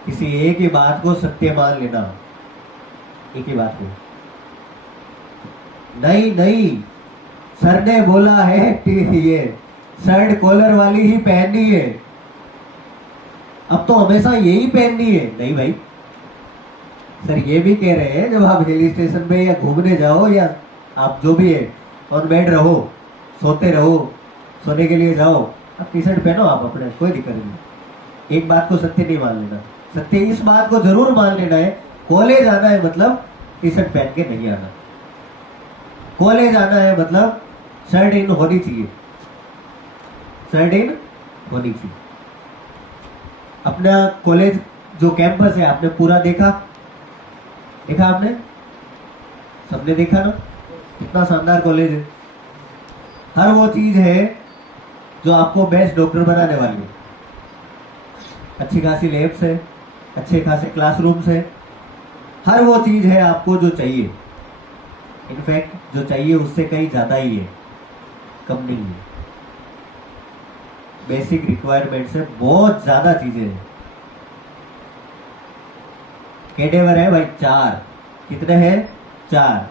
किसी एक ही बात को सत्य मान लेना, एक ही बात को, नहीं नहीं सर ने बोला है ये शर्ट कॉलर वाली ही पहननी है, अब तो हमेशा यही पहननी है, नहीं भाई, सर ये भी कह रहे हैं जब आप हिल स्टेशन पे या घूमने जाओ या आप जो भी है ऑन बेड रहो, सोते रहो, सोने के लिए जाओ, आप टी शर्ट पहनो, आप अपने, कोई दिक्कत नहीं। एक बात को सत्य नहीं मान लेना, सत्य इस बात को जरूर मान लेना है, कॉलेज आना है मतलब टी शर्ट पहन के नहीं आना, कॉलेज आना है मतलब शर्ट इन होनी चाहिए, शर्ट इन होनी चाहिए। अपना कॉलेज जो कैंपस है आपने पूरा देखा, देखा आपने, सबने देखा ना, कितना शानदार कॉलेज है। हर वो चीज है जो आपको बेस्ट डॉक्टर बनाने वाली है। अच्छी खासी लैब्स है, अच्छे खासे क्लासरूम्स है, हर वो चीज है आपको जो चाहिए। इनफैक्ट जो चाहिए उससे कहीं ज्यादा ही है, कम नहीं है। बेसिक रिक्वायरमेंट से बहुत ज्यादा चीजें हैं। कैडेवर है भाई 4, कितने हैं? 4।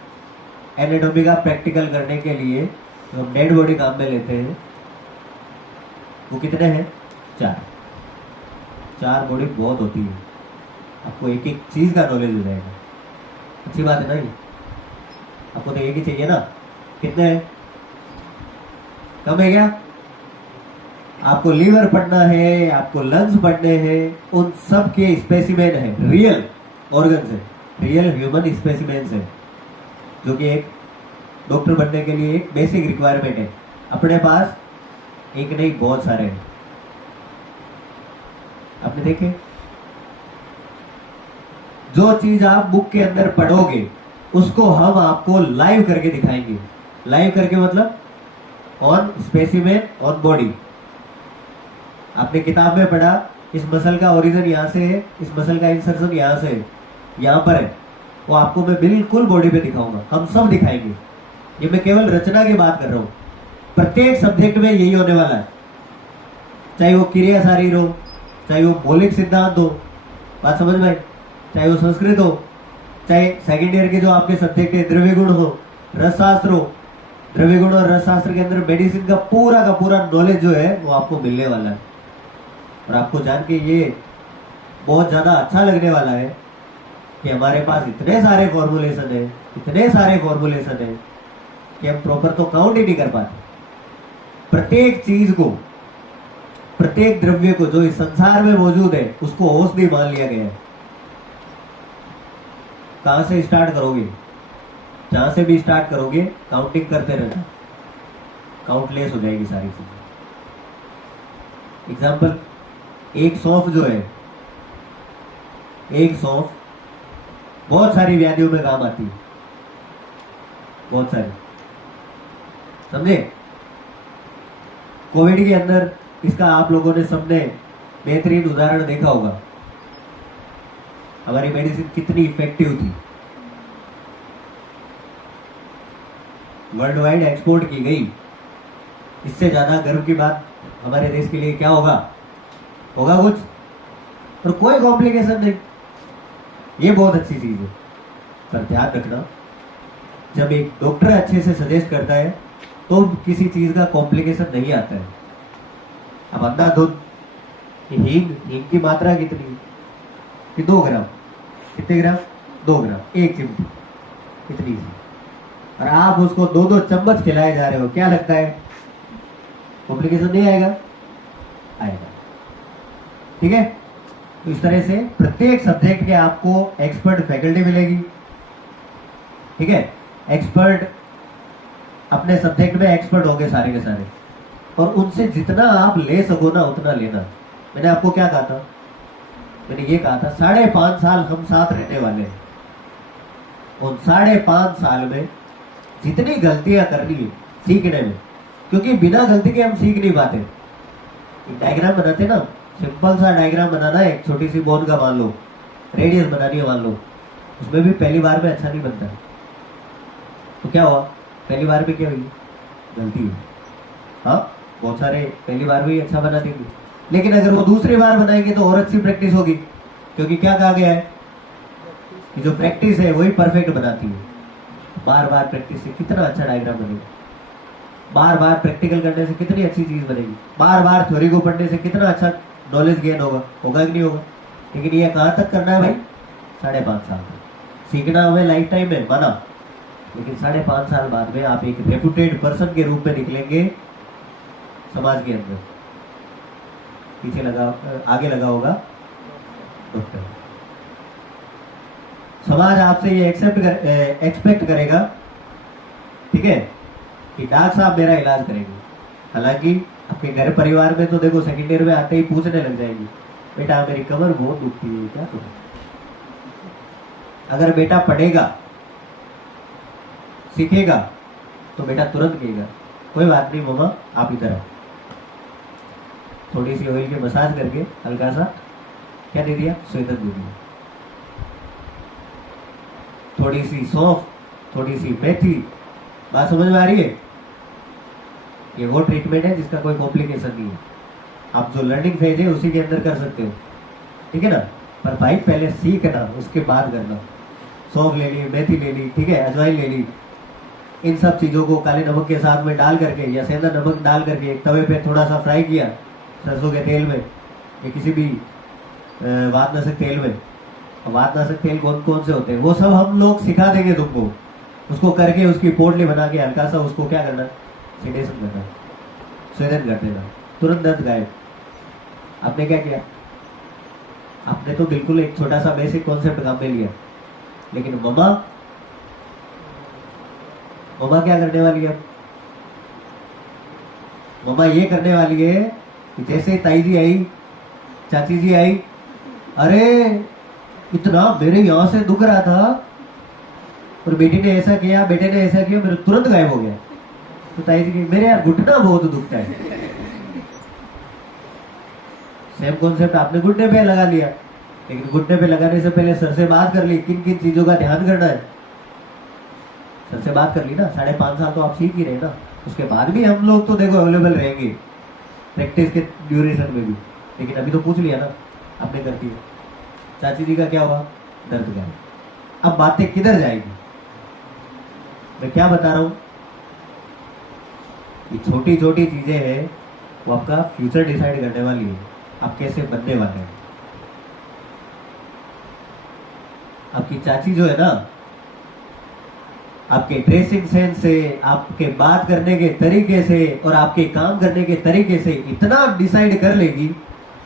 एनाटॉमी का प्रैक्टिकल करने के लिए तो हम डेड बॉडी काम में लेते हैं, वो कितने हैं? 4। 4 बॉडी बहुत होती है, आपको एक एक चीज का नॉलेज हो जाएगा। अच्छी बात है ना ये? आपको तो एक ही चाहिए ना, कितने हैं? कम है क्या? आपको लीवर पढ़ना है, आपको लंग्स पढ़ने हैं, उन सब के स्पेसिमेन है, रियल ऑर्गन है, रियल ह्यूमन स्पेसिमेन है, जो कि एक डॉक्टर बनने के लिए एक बेसिक रिक्वायरमेंट है। अपने पास एक नहीं बहुत सारे हैं, आपने देखे? जो चीज आप बुक के अंदर पढ़ोगे उसको हम आपको लाइव करके दिखाएंगे। लाइव करके मतलब ऑन स्पेसिमेन, ऑन बॉडी। आपने किताब में पढ़ा इस मसल का ओरिजिन यहाँ से है, इस मसल का इंसर्शन यहाँ से है, यहाँ पर है, वो आपको मैं बिल्कुल बॉडी पे दिखाऊंगा, हम सब दिखाएंगे। ये मैं केवल रचना की बात कर रहा हूँ, प्रत्येक सब्जेक्ट में यही होने वाला है, चाहे वो क्रिया शारीर हो, चाहे वो मौलिक सिद्धांत हो, बात समझ में, चाहे वो संस्कृत हो, चाहे सेकेंड ईयर के जो आपके सब्जेक्ट है द्रव्य गुण हो, रसशास्त्र हो, द्रव्य गुण और रसशास्त्र के अंदर मेडिसिन का पूरा नॉलेज जो है वो आपको मिलने वाला है। और आपको जान के ये बहुत ज्यादा अच्छा लगने वाला है कि हमारे पास इतने सारे फॉर्मुलेशन है, इतने सारे फॉर्मुलेशन है कि हम प्रॉपर तो काउंट ही नहीं कर पाते। प्रत्येक चीज को, प्रत्येक द्रव्य को जो इस संसार में मौजूद है उसको औषधि मान लिया गया है। कहां से स्टार्ट करोगे? जहां से भी स्टार्ट करोगे काउंटिंग करते रहना, काउंटलेस हो जाएगी सारी चीजें। एग्जाम्पल, एक सौंफ जो है, एक सौंफ बहुत सारी व्याधियों में काम आती है, बहुत सारी, समझे? कोविड के अंदर इसका आप लोगों ने सबने बेहतरीन उदाहरण देखा होगा। हमारी मेडिसिन कितनी इफेक्टिव थी, वर्ल्ड वाइड एक्सपोर्ट की गई। इससे ज्यादा गर्व की बात हमारे देश के लिए क्या होगा? होगा कुछ? और कोई कॉम्प्लिकेशन नहीं, ये बहुत अच्छी चीज है। पर ध्यान रखना, जब एक डॉक्टर अच्छे से सजेस्ट करता है तो किसी चीज का कॉम्प्लिकेशन नहीं आता है। अब अंधाधुंध हींग की मात्रा कितनी? कि 2 ग्राम, कितने ग्राम? 2 ग्राम, 1 चिमटी, इतनी सी, और आप उसको 2-2 चम्मच खिलाए जा रहे हो, क्या लगता है? कॉम्प्लिकेशन नहीं आएगा? आएगा। ठीक है, तो इस तरह से प्रत्येक सब्जेक्ट के आपको एक्सपर्ट फैकल्टी मिलेगी। ठीक है, एक्सपर्ट अपने सब्जेक्ट में एक्सपर्ट होंगे सारे के सारे, और उनसे जितना आप ले सको ना उतना लेना। मैंने आपको क्या कहा था? मैंने ये कहा था 5.5 साल हम साथ रहने वाले हैं। उन 5.5 साल में जितनी गलतियां करनी है सीखने में, क्योंकि बिना गलती के हम सीख नहीं पाते। एक डायग्राम बनाते ना, सिंपल सा डायग्राम बनाना है, एक छोटी सी बोन का मान लो, रेडियस बनानी है मान लो, उसमें भी पहली बार में अच्छा नहीं बनता। तो क्या हुआ? पहली बार में क्या हुई? गलती हुई। हाँ, बहुत सारे पहली बार में ही अच्छा बना देंगे, लेकिन अगर वो दूसरी बार बनाएंगे तो और अच्छी प्रैक्टिस होगी, क्योंकि क्या कहा गया है कि जो प्रैक्टिस है वही परफेक्ट बनाती है। बार बार प्रैक्टिस से कितना अच्छा डायग्राम बनेगा, बार बार प्रैक्टिकल करने से कितनी अच्छी चीज बनेगी, बार बार थ्योरी को पढ़ने से कितना अच्छा नॉलेज गेन होगा। होगा कि नहीं होगा? लेकिन ये कहाँ तक करना है भाई? 5.5 साल तक। सीखना हमें लाइफ टाइम में माना, लेकिन 5.5 साल बाद में आप एक रेपुटेड पर्सन के रूप में निकलेंगे समाज के अंदर। पीछे लगा, आगे लगा होगा डॉक्टर। समाज आपसे ये एक्सपेक्ट करेगा, ठीक है, कि डॉक्टर साहब मेरा इलाज करेंगे। हालांकि आपके घर परिवार में तो देखो सेकेंड ईयर में आते ही पूछने लग जाएंगे, बेटा मेरी कमर बहुत दुखती है, क्या करूं? अगर बेटा पढ़ेगा सीखेगा तो बेटा तुरंत कहेगा, कोई बात नहीं मम्मा आप इधर आओ। थोड़ी सी ऑयल के मसाज करके हल्का सा क्या दे दिया? स्वेदन दे दिया। थोड़ी सी सौंफ, थोड़ी सी मेथी। बात समझ में आ रही है? ये वो ट्रीटमेंट है जिसका कोई कॉम्प्लिकेशन नहीं है। आप जो लर्निंग फेज है उसी के अंदर कर सकते हो, ठीक है ना? पर भाई पहले सीखना, उसके बाद करना। सौंफ ले ली, मेथी ले ली, ठीक है, अजवाइन ले ली, इन सब चीज़ों को काले नमक के साथ में डाल करके या सेंधा नमक डाल करके एक तवे पे थोड़ा सा फ्राई किया सरसों के तेल में या किसी भी वातनाशक तेल में। वातनाशक तेल कौन कौन से होते हैं वो सब हम लोग सिखा देंगे तुमको। उसको करके उसकी पोटली बना के हल्का सा उसको क्या करना? सेडेशन करना, स्वेदन कर देना, तुरंत दर्द गायब। आपने क्या किया? आपने तो बिल्कुल एक छोटा सा बेसिक कॉन्सेप्ट काम में लिया, लेकिन मम्मा क्या करने वाली है? मम्मा ये करने वाली है कि जैसे ताई जी आई, चाची जी आई, अरे इतना मेरे यहां से दुख रहा था और बेटी ने ऐसा किया, बेटे ने ऐसा किया, मेरे तुरंत गायब हो गया। तो ताई जी की, मेरे यार घुटना बहुत दुखता है। सेम कॉन्सेप्ट आपने घुटने पे लगा लिया, लेकिन घुटने पे लगाने से पहले सर से बात कर ली, किन किन चीजों का ध्यान करना है। सर से बात कर ली ना, 5.5 साल तो आप सीख ही रहे ना। उसके बाद भी हम लोग तो देखो अवेलेबल रहेंगे प्रैक्टिस के ड्यूरेशन में भी, लेकिन अभी तो पूछ लिया ना आपने, करती है। चाची जी का क्या हुआ? दर्द गया। अब बातें किधर जाएगी? मैं क्या बता रहा हूं, ये छोटी छोटी चीजें हैं, वो आपका फ्यूचर डिसाइड करने वाली है, आप कैसे बनने वाले हैं। आपकी चाची जो है ना, आपके ड्रेसिंग सेंस से, आपके बात करने के तरीके से और आपके काम करने के तरीके से इतना डिसाइड कर लेगी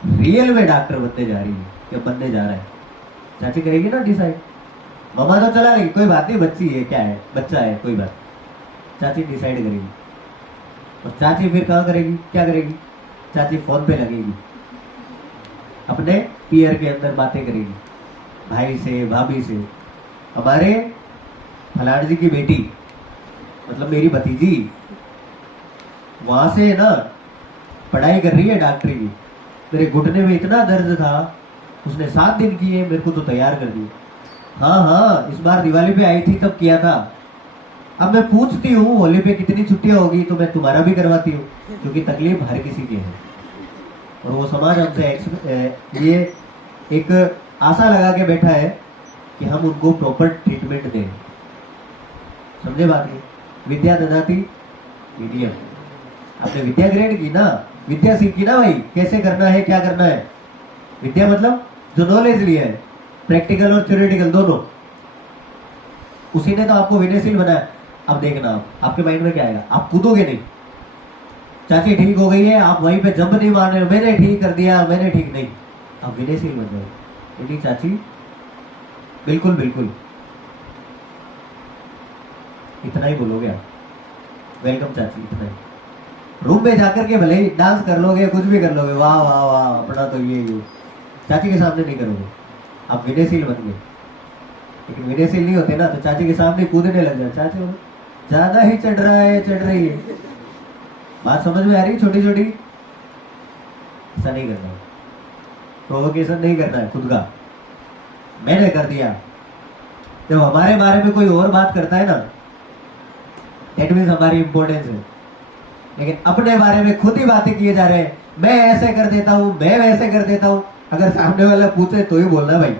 रियल में डॉक्टर बनने जा रही है या बनने जा रहा है। चाची करेगी ना डिसाइड। मम्मा तो चला लेगी, कोई बात नहीं, बच्ची है, क्या है, बच्चा है, कोई बात। चाची डिसाइड करेगी, और चाची फिर कहाँ करेगी? क्या करेगी? चाची फोन पे लगेगी, अपने पीयर के अंदर बातें करेगी, भाई से, भाभी से। हमारे फलान जी की बेटी, मतलब मेरी भतीजी, वहां से ना पढ़ाई कर रही है डॉक्टरी की। मेरे घुटने में इतना दर्द था, उसने 7 दिन किए, मेरे को तो तैयार कर दिया। हाँ, इस बार दिवाली पे आई थी तब किया था। अब मैं पूछती हूँ होली पे कितनी छुट्टियां होगी, तो मैं तुम्हारा भी करवाती हूँ, क्योंकि तकलीफ हर किसी की है। और वो समाज हमसे ये एक आशा लगा के बैठा है कि हम उनको प्रॉपर ट्रीटमेंट दें। समझे बात की? विद्या ददाती विद्या। आपने विद्या ग्रहण की ना, विद्या सीखी ना भाई, कैसे करना है, क्या करना है। विद्या मतलब जो नॉलेज लिया है, प्रैक्टिकल और थ्योरेटिकल दोनों, उसी ने तो आपको विनयशील बनाया। अब देखना, आपके माइंड में क्या आएगा? आप कूदोगे नहीं, चाची ठीक हो गई है, आप वहीं पे जंप नहीं मार रहे हो, मैंने ठीक कर दिया, मैंने ठीक नहीं, आप विनयशील बन जाओ। बेटी चाची बिल्कुल बिल्कुल इतना ही बोलोगे आप, वेलकम चाची, इतना ही। रूम में जाकर के भले ही डांस कर लोगे, कुछ भी कर लोगे, वाह वाह वाह अपना तो ये चाची के सामने नहीं करोगे, आप विनयशील बन गए। लेकिन विनयशील नहीं होते ना तो चाची के सामने कूदने लग जाए, चाची बोले, ज्यादा ही चढ़ रहा है, चढ़ रही है। बात समझ में आ रही है? छोटी छोटी ऐसा नहीं करना है, प्रोवोकेशन नहीं करना है खुद का। मैंने कर दिया, जब हमारे बारे में कोई और बात करता है ना, दैट मीन्स हमारी इंपॉर्टेंस है। लेकिन अपने बारे में खुद ही बातें किए जा रहे हैं, मैं ऐसे कर देता हूं, मैं वैसे कर देता हूं। अगर सामने वाला पूछे तो ही बोलना है भाई,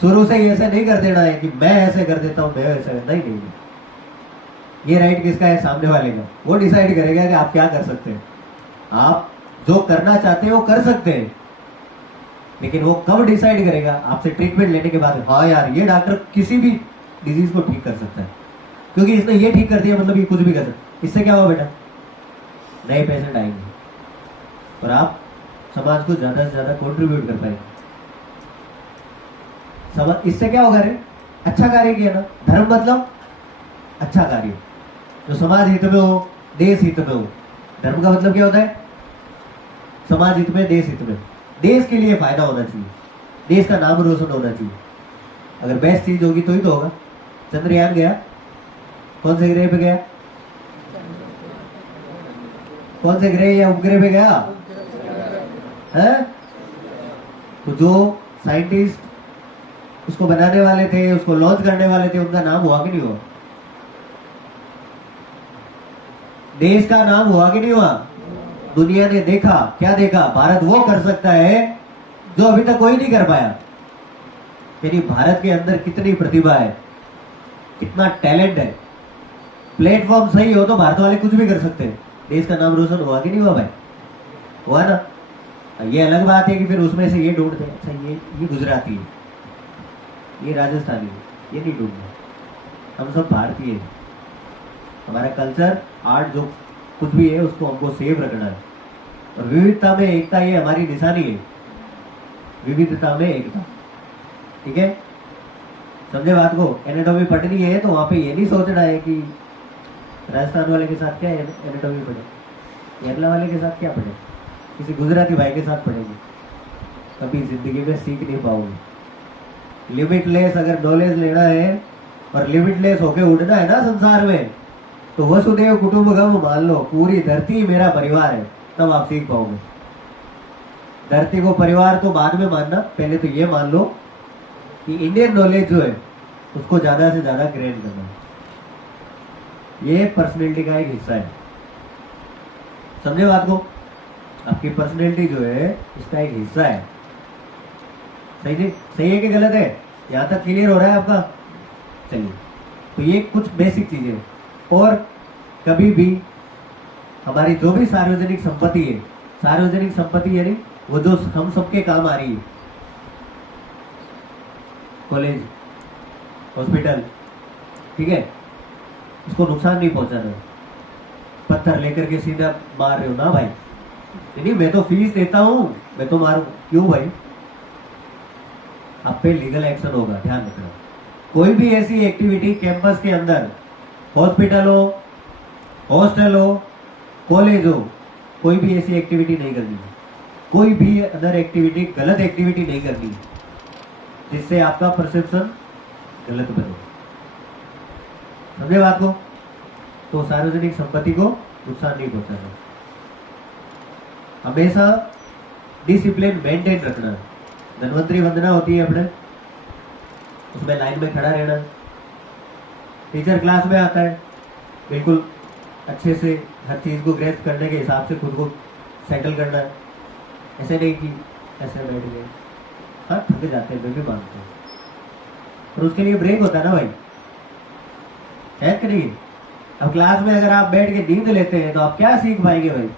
शुरू से ही ऐसे नहीं कर देना है कि मैं ऐसे कर देता हूं, मैं वैसे नहीं नहीं। ये राइट किसका है? सामने वाले का। वो डिसाइड करेगा कि आप क्या कर सकते हैं। आप जो करना चाहते हैं वो कर सकते हैं, लेकिन वो कब डिसाइड करेगा? आपसे ट्रीटमेंट लेने के बाद, हाँ यार ये डॉक्टर किसी भी डिजीज को ठीक कर सकता है, क्योंकि इसने ये ठीक कर दिया, मतलब ये कुछ भी कर सकता है। इससे क्या हुआ बेटा? नए पेशेंट आएंगे और आप समाज को ज्यादा से ज्यादा कंट्रीब्यूट कर पाएंगे। इससे क्या होगा रे? अच्छा कार्य किया ना। धर्म मतलब अच्छा कार्य जो समाज हित में हो, देश हित में हो। धर्म का मतलब क्या होता है? समाज हित में, देश हित में, देश के लिए फायदा होना चाहिए, देश का नाम रोशन होना चाहिए। अगर बेस्ट चीज होगी तो ही तो होगा। चंद्रयान गया, कौन से ग्रह पे गया? कौन से ग्रह या उपग्रह पे गया है? तो जो साइंटिस्ट उसको बनाने वाले थे, उसको लॉन्च करने वाले थे, उनका नाम हुआ कि नहीं हुआ? देश का नाम हुआ कि नहीं हुआ? दुनिया ने देखा, क्या देखा? भारत वो कर सकता है जो अभी तक कोई नहीं कर पाया। यानी भारत के अंदर कितनी प्रतिभा है, कितना टैलेंट है। प्लेटफॉर्म सही हो तो भारत वाले कुछ भी कर सकते हैं। देश का नाम रोशन हुआ कि नहीं हुआ भाई? हुआ ना। ये अलग बात है कि फिर उसमें से ये ढूंढते हैं, अच्छा ये गुजराती है, ये राजस्थानी है, ये नहीं ढूंढना। हम सब भारतीय हैं, हमारा कल्चर, आर्ट जो कुछ भी है उसको हमको सेव रखना है। और विविधता में एकता, ये हमारी निशानी है, विविधता में एकता। ठीक है, समझे बात को? एनाटॉमी पढ़नी है तो वहां पे ये नहीं सोचना है कि राजस्थान वाले के साथ क्या एनाटॉमी पढ़े, केरला वाले के साथ क्या पढ़े, किसी गुजराती भाई के साथ पढ़ेंगे, कभी जिंदगी में सीख नहीं पाओगे। लिमिटलेस अगर नॉलेज लेना है और लिमिटलेस होके उड़ना है ना संसार में, तो वसुदेव कुटुंबकम मान लो, पूरी धरती मेरा परिवार है, तब आप सीख पाओगे। धरती को परिवार तो बाद में मानना, पहले तो ये मान लो कि इंडियन नॉलेज जो है उसको ज्यादा से ज्यादा ग्रेन करना, ये पर्सनैलिटी का एक हिस्सा है। समझे बात को? आपकी पर्सनैलिटी जो है इसका एक हिस्सा है। सही है कि गलत है? यहां तक क्लियर हो रहा है आपका? चलिए, तो ये कुछ बेसिक चीजें। और कभी भी हमारी जो भी सार्वजनिक संपत्ति है, सार्वजनिक संपत्ति यानी वो जो हम सबके काम आ रही है, कॉलेज, हॉस्पिटल, ठीक है, उसको नुकसान नहीं पहुंचाना। पत्थर लेकर के सीधा मार रहे हो ना भाई, नहीं मैं तो फीस देता हूं, मैं तो मारू क्यों भाई? आप पे लीगल एक्शन होगा, ध्यान रखना। कोई भी ऐसी एक्टिविटी कैंपस के अंदर, हॉस्पिटल हो, हॉस्टल हो, कॉलेज हो, कोई भी ऐसी एक्टिविटी नहीं करनी है। कोई भी अदर एक्टिविटी, गलत एक्टिविटी नहीं करनी है जिससे आपका परसेप्शन गलत बने। समझे बात को? तो सार्वजनिक संपत्ति को नुकसान नहीं पहुंचाना, हमेशा डिसिप्लिन मेंटेन रखना। धन्वंतरी वंदना होती है अपने, उसमें लाइन में खड़ा रहना। टीचर क्लास में आता है, बिल्कुल अच्छे से हर चीज को ग्रेस्प करने के हिसाब से खुद को सेटल करना है। ऐसे नहीं कि ऐसे बैठ गए, हाँ थक जाते हैं, मैं भी मानता हूँ, पर उसके लिए ब्रेक होता है ना भाई, है कि नहीं? अब क्लास में अगर आप बैठ के नींद लेते हैं तो आप क्या सीख पाएंगे भाई?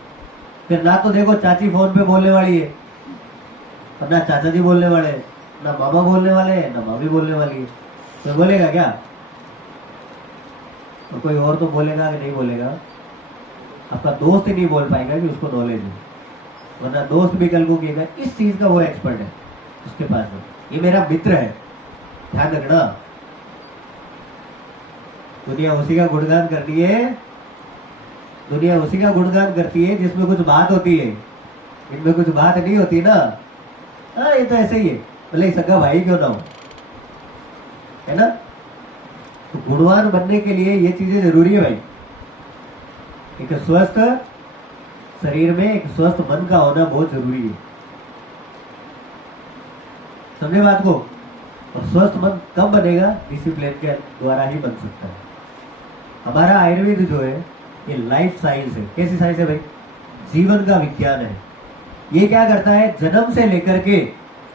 फिर ना तो देखो चाची फोन पे बोलने वाली है, और ना चाचा जी बोलने वाले हैं, ना मामा बोलने वाले हैं, ना मामी बोलने वाली है, तो बोलेगा क्या? और कोई और तो बोलेगा कि नहीं बोलेगा? आपका दोस्त ही नहीं बोल पाएगा कि उसको नॉलेज है, वरना दोस्त भी कल को कहेगा इस चीज का वो एक्सपर्ट है, उसके पास है, ये मेरा मित्र है। ध्यान रखना, दुनिया उसी का गुणगान करती है, दुनिया उसी का गुणगान करती है जिसमें कुछ बात होती है, इनमें कुछ बात नहीं होती ना। हाँ ये तो ऐसे ही है, भले ही सगा भाई क्यों ना हो, है ना। तो गुणवान बनने के लिए ये चीजें जरूरी है भाई। एक स्वस्थ शरीर में एक स्वस्थ मन का होना बहुत जरूरी है, समझे बात को। और स्वस्थ मन कब बनेगा, डिसिप्लिन के द्वारा ही बन सकता है। हमारा आयुर्वेद जो है ये लाइफ साइंस है। कैसी साइंस है भाई, जीवन का विज्ञान है। ये क्या करता है, जन्म से लेकर के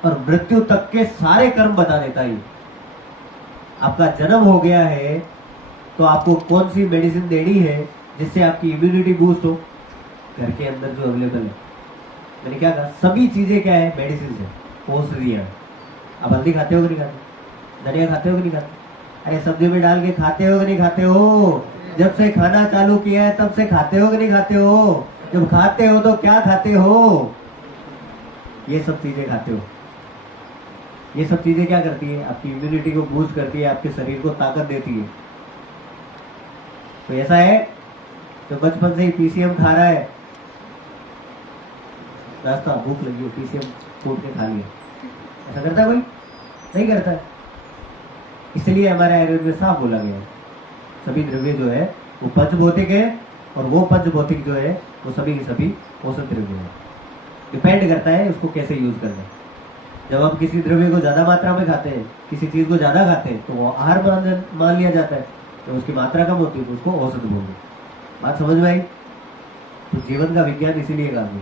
और मृत्यु तक के सारे कर्म बता देता है। आपका जन्म हो गया है तो आपको कौन सी मेडिसिन देनी है जिससे आपकी इम्यूनिटी बूस्ट हो, घर के अंदर जो अवेलेबल है। मैंने क्या कहा, सभी चीजें क्या है, मेडिसिन है, औषधियां। आप हल्दी खाते हो कि नहीं खाते, धनिया खाते हो कि नहीं खाते, अरे सब्जी में डाल के खाते हो कि नहीं खाते हो। जब से खाना चालू किया है तब से खाते हो कि नहीं खाते हो। जब खाते हो तो क्या खाते हो, ये सब चीजें खाते हो। ये सब चीजें क्या करती है, आपकी इम्यूनिटी को बूस्ट करती है, आपके शरीर को ताकत देती है। तो ऐसा है जो बचपन से ही पीसीएम खा रहा है, रास्ता भूख लगी हो, पीसीएम कूट के खा लिया, ऐसा करता है कोई, नहीं करता है। इसलिए हमारे आयुर्वेद में साफ बोला गया है, सभी द्रव्य जो है वो पंचभौतिक है, और वो पंचभौतिक जो है वो सभी के सभी औषध द्रव्य है। डिपेंड करता है उसको कैसे यूज करना है। जब हम किसी द्रव्य को ज्यादा मात्रा में खाते हैं, किसी चीज को ज्यादा खाते हैं, तो वो आहार मान लिया जाता है। तो उसकी मात्रा कम होती है तो उसको औषध बोलते हैं। बात समझ में आई। तो जीवन का विज्ञान इसीलिए काम है।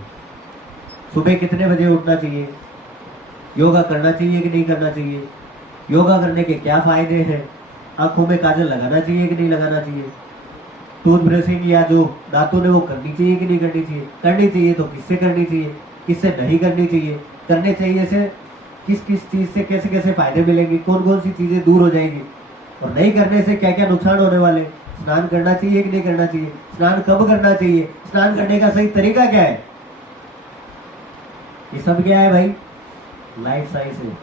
सुबह कितने बजे उठना चाहिए, योगा करना चाहिए कि नहीं करना चाहिए, योगा करने के क्या फायदे हैं, आंखों में काजल लगाना चाहिए कि नहीं लगाना चाहिए, टूथ ब्रशिंग या जो दांतों ने वो करनी चाहिए कि नहीं करनी चाहिए, करनी चाहिए तो किससे करनी चाहिए, किससे नहीं करनी चाहिए, करने चाहिए से किस किस चीज से कैसे कैसे फायदे मिलेंगे, कौन कौन सी चीजें दूर हो जाएंगी, और नहीं करने से क्या क्या नुकसान होने वाले, स्नान करना चाहिए कि नहीं करना चाहिए, स्नान कब करना चाहिए, स्नान करने का सही तरीका क्या है, ये सब क्या है भाई, लाइफ साइंस है।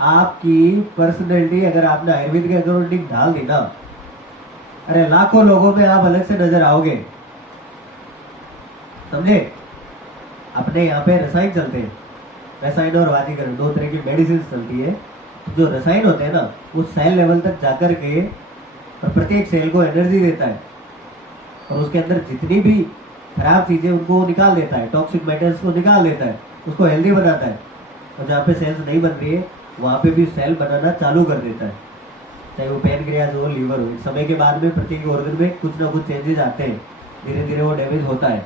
आपकी पर्सनैलिटी अगर आपने आयुर्वेद के अकॉर्डिंग ढाल दी ना, अरे लाखों लोगों में आप अलग से नजर आओगे, समझे। अपने यहाँ पे रसायन चलते हैं, रसायन और वाजीकरण, दो तरह की मेडिसिन चलती है। जो रसायन होते हैं ना, वो सेल लेवल तक जाकर के और प्रत्येक सेल को एनर्जी देता है, और उसके अंदर जितनी भी खराब चीजें उनको निकाल देता है, टॉक्सिक मेटल्स को निकाल देता है, उसको हेल्दी बनाता है। और जहाँ पे सेल्स नहीं बन रही है वहाँ पे भी सेल बनाना चालू कर देता है, चाहे वो पैनक्रियाज हो, लीवर हो। समय के बाद में प्रत्येक ऑर्गन में कुछ ना कुछ चेंजेस आते हैं, धीरे धीरे वो डैमेज होता है।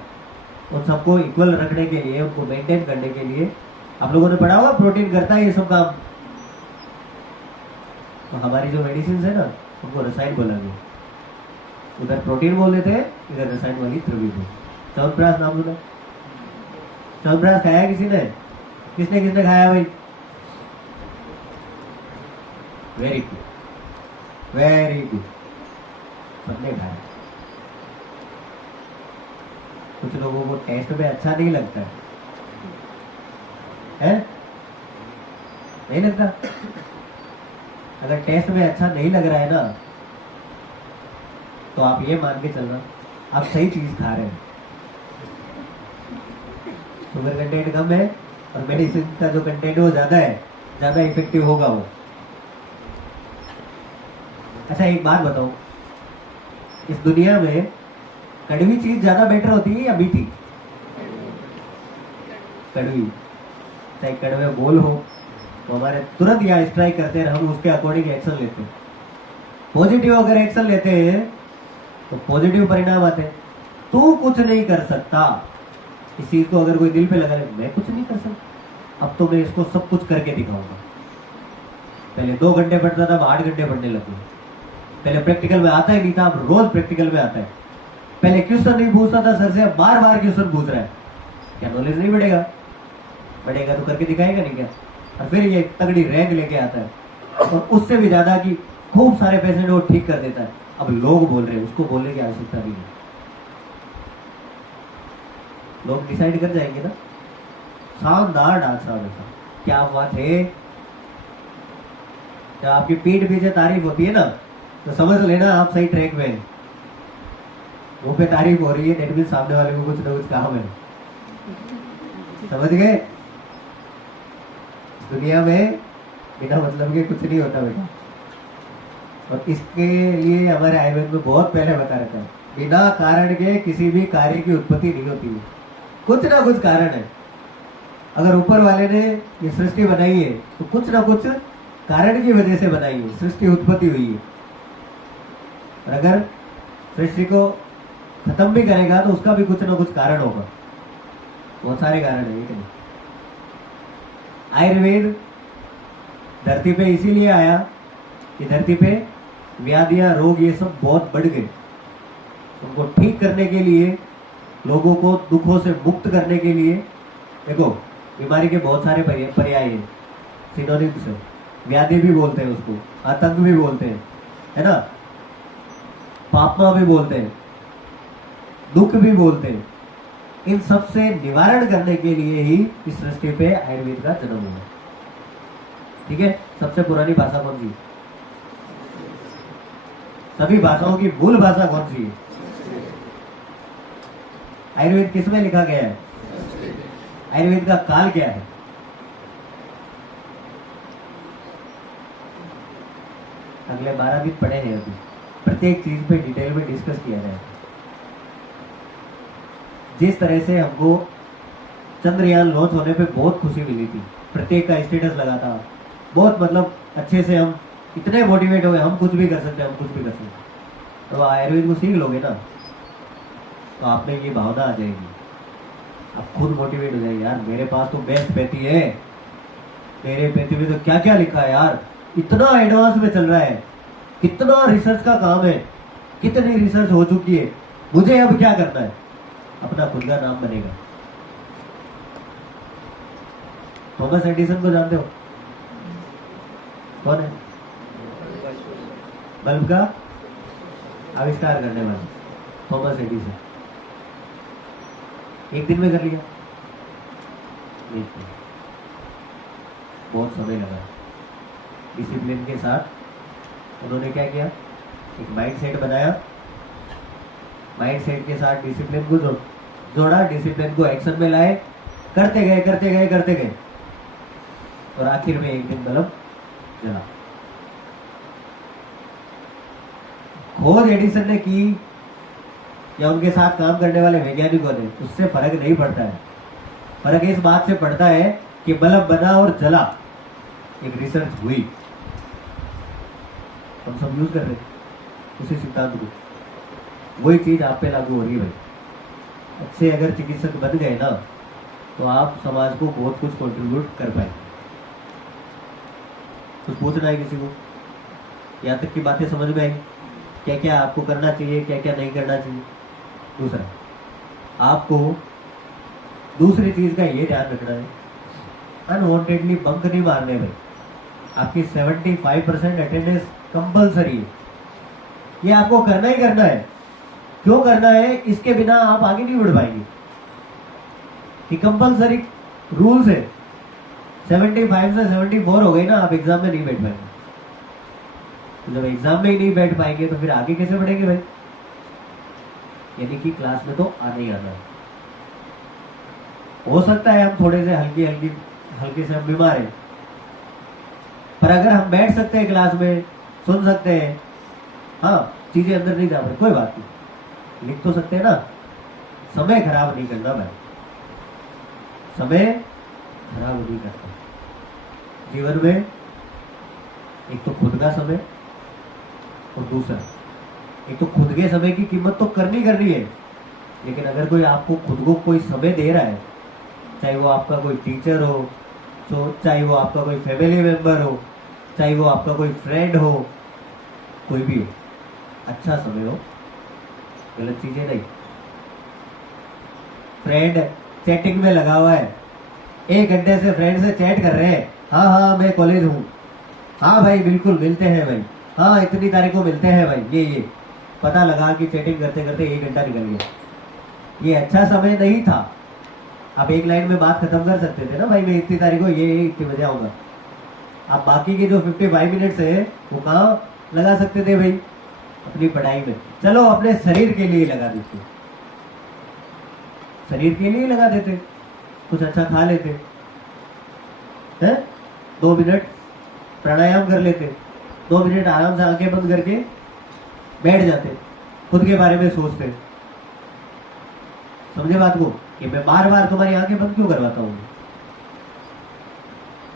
उन सबको इक्वल रखने के लिए, उनको मेंटेन करने के लिए, आप लोगों ने पढ़ा होगा प्रोटीन करता है ये सब काम। तो हमारी जो मेडिसिन है ना, उनको रसायन बोला गया। उधर प्रोटीन बोल देते हैं, इधर रसायन वाली द्रव्य बोल। च्यवनप्राश नाम सुना, च्यवनप्राश खाया किसी ने, किसने किसने खाया भाई, वेरी गुड वेरी गुड, सबने खाया। कुछ लोगों को टेस्ट में अच्छा नहीं लगता है? नहीं लगता। अगर टेस्ट में अच्छा नहीं लग रहा है ना, तो आप ये मान के चलना आप सही चीज खा रहे हैं। शुगर कंटेंट कम है और मेडिसिन का जो कंटेंट वो ज्यादा है, ज्यादा इफेक्टिव होगा वो। अच्छा एक बात बताओ, इस दुनिया में कड़वी चीज ज्यादा बेटर होती है या मीठी? कड़वी, चाहे कड़वे बोल हो तो हमारे तुरंत यहाँ स्ट्राइक करते हैं, हम उसके अकॉर्डिंग एक्शन लेते हैं। पॉजिटिव अगर एक्शन लेते हैं तो पॉजिटिव परिणाम आते हैं। तू कुछ नहीं कर सकता, इस चीज को अगर कोई दिल पे लगा ले, मैं कुछ नहीं कर सकता, अब तो मैं इसको सब कुछ करके दिखाऊंगा। पहले 2 घंटे पढ़ता था, अब 8 घंटे पढ़ने लग गया। पहले प्रैक्टिकल में आता ही नहीं था, अब रोज प्रैक्टिकल में आता है। पहले क्वेश्चन नहीं पूछता था सर से, बार बार क्वेश्चन पूछ रहा है। क्या नॉलेज नहीं बढ़ेगा? बढ़ेगा तो करके दिखाएगा नहीं क्या? और फिर ये तगड़ी रैंक लेके आता है, और उससे भी ज्यादा कि खूब सारे पेशेंट वो ठीक कर देता है। अब लोग बोल रहे हैं, उसको बोलने की आवश्यकता नहीं है। लोग डिसाइड कर जाएंगे ना। शानदार डांस साहब ऐसा, क्या बात है। जब आपकी पीठ पीछे तारीफ होती है ना तो समझ लेना आप सही ट्रैक में हैं। मुंह पे तारीफ हो रही है, नेट भी सामने वाले को कुछ ना कुछ काम है। समझ गए? दुनिया में बिना मतलब के कुछ नहीं होता बेटा। और इसके लिए हमारे आयुर्वेद में बहुत पहले बता रखा है, बिना कारण के किसी भी कार्य की उत्पत्ति नहीं होती है। कुछ ना कुछ कारण है। अगर ऊपर वाले ने ये सृष्टि बनाई है तो कुछ ना कुछ कारण की वजह से बनाई है, सृष्टि उत्पत्ति हुई है। और अगर सृष्टि को खत्म भी करेगा तो उसका भी कुछ ना कुछ कारण होगा। बहुत सारे कारण है, एक नहीं। आयुर्वेद धरती पे इसीलिए आया कि धरती पे व्याधियां, रोग ये सब बहुत बढ़ गए। उनको ठीक करने के लिए, लोगों को दुखों से मुक्त करने के लिए, देखो बीमारी के बहुत सारे पर्याय हैं, सिनोनिम्स है। व्याधि भी बोलते हैं उसको, आतंक भी बोलते हैं, है ना, पापमा भी बोलते हैं, दुख भी बोलते हैं। इन सब से निवारण करने के लिए ही इस सृष्टि पे आयुर्वेद का जन्म हुआ। ठीक है? सबसे पुरानी भाषा कौन सी? सभी भाषाओं की मूल भाषा कौन सी है? आयुर्वेद किसमें लिखा गया है? आयुर्वेद का काल क्या है? अगले 12 दिन पढ़े हैं अभी, प्रत्येक चीज पे डिटेल में डिस्कस किया जाए। जिस तरह से हमको चंद्रयान लॉन्च होने पे बहुत खुशी मिली थी, प्रत्येक का स्टेटस लगा था, बहुत मतलब अच्छे से हम इतने मोटिवेट हो गए, हम कुछ भी कर सकते हैं, हम कुछ भी कर सकते हैं। तो आयुर्वेद को सीख लोगे ना तो आप में ये भावना आ जाएगी, आप खुद मोटिवेट हो जाएंगे। यार मेरे पास तो बेस्ट पैथी है, मेरे पैथी में तो क्या क्या लिखा है यार, इतना एडवांस में चल रहा है, कितना रिसर्च का काम है, कितनी रिसर्च हो चुकी है, मुझे अब क्या करना है? अपना खुद का नाम बनेगा। थॉमस एडिसन को जानते हो? कौन है? बल्ब का आविष्कार करने वाला थॉमस एडिसन। एक दिन में कर लिया? एक दिन, बहुत समय लगा। डिसिप्लिन के साथ उन्होंने क्या किया, एक माइंड सेट बनाया, माइंड सेट के साथ डिसिप्लिन को जोड़ा, डिसिप्लिन को एक्शन में लाए, करते गए करते गए करते गए, और आखिर में एक दिन बल्ब जला। खोज एडिसन ने की या उनके साथ काम करने वाले वैज्ञानिकों ने, उससे फर्क नहीं पड़ता है। फर्क इस बात से पड़ता है कि बल्ब बना और जला, एक रिसर्च हुई, हम सब यूज कर रहे थे उसी सिद्धांत को। वही चीज आप पे लागू हो रही है भाई। अच्छे अगर चिकित्सक बन गए ना तो आप समाज को बहुत कुछ कंट्रीब्यूट कर पाएंगे। कुछ पूछना है किसी को? यहाँ तक की बातें समझ में आई? क्या क्या आपको करना चाहिए, क्या क्या नहीं करना चाहिए? दूसरा, आपको दूसरी चीज का ये ध्यान रखना है, अनवांटेडली बंक नहीं मारने भाई। आपकी 75% अटेंडेंस कंपलसरी है, ये आपको करना ही करना है। क्यों करना है? इसके बिना आप आगे नहीं बढ़ पाएंगे। ये कंपलसरी रूल्स है। 75 से 74 हो गए ना, आप एग्जाम में नहीं बैठ पाएंगे। तो जब एग्जाम में ही नहीं बैठ पाएंगे तो फिर आगे कैसे बढ़ेंगे भाई? यानी कि क्लास में तो आना ही आना है। हो सकता है हम थोड़े से हल्के से हम बीमार हैं, पर अगर हम बैठ सकते हैं क्लास में, सुन सकते हैं, हाँ चीजें अंदर नहीं जा पाए, कोई बात नहीं, लिख तो सकते हैं ना। समय खराब नहीं करना भाई, समय खराब नहीं करता जीवन में। एक तो खुद का समय, और दूसरा एक तो खुद के समय की कीमत तो करनी है, लेकिन अगर कोई आपको खुद को कोई समय दे रहा है, चाहे वो आपका कोई टीचर हो, तो चाहे वो आपका कोई फैमिली मेंबर हो, चाहे वो आपका कोई फ्रेंड हो, कोई भी हो, अच्छा समय हो, गलत चीजें नहीं। फ्रेंड चैटिंग में लगा हुआ है, 1 घंटे से फ्रेंड से चैट कर रहे हैं, हाँ हाँ मैं कॉलेज हूँ, हाँ भाई बिल्कुल मिलते हैं भाई, हाँ इतनी तारीख को मिलते हैं भाई, ये पता लगा कि चैटिंग करते करते 1 घंटा निकल गया। ये अच्छा समय नहीं था, आप एक लाइन में बात खत्म कर सकते थे ना भाई, मैं इतनी तारीख को ये इतनी बजे आऊंगा। आप बाकी के जो 55 मिनट्स है वो कहाँ लगा सकते थे भाई? अपनी पढ़ाई में। चलो अपने शरीर के लिए लगा देते, शरीर के लिए लगा देते, कुछ अच्छा खा लेते हैं, 2 मिनट प्राणायाम कर लेते, 2 मिनट आराम से आंखें बंद करके बैठ जाते, खुद के बारे में सोचते। समझे बात को कि मैं बार बार तुम्हारी आंखें बंद क्यों करवाता हूं?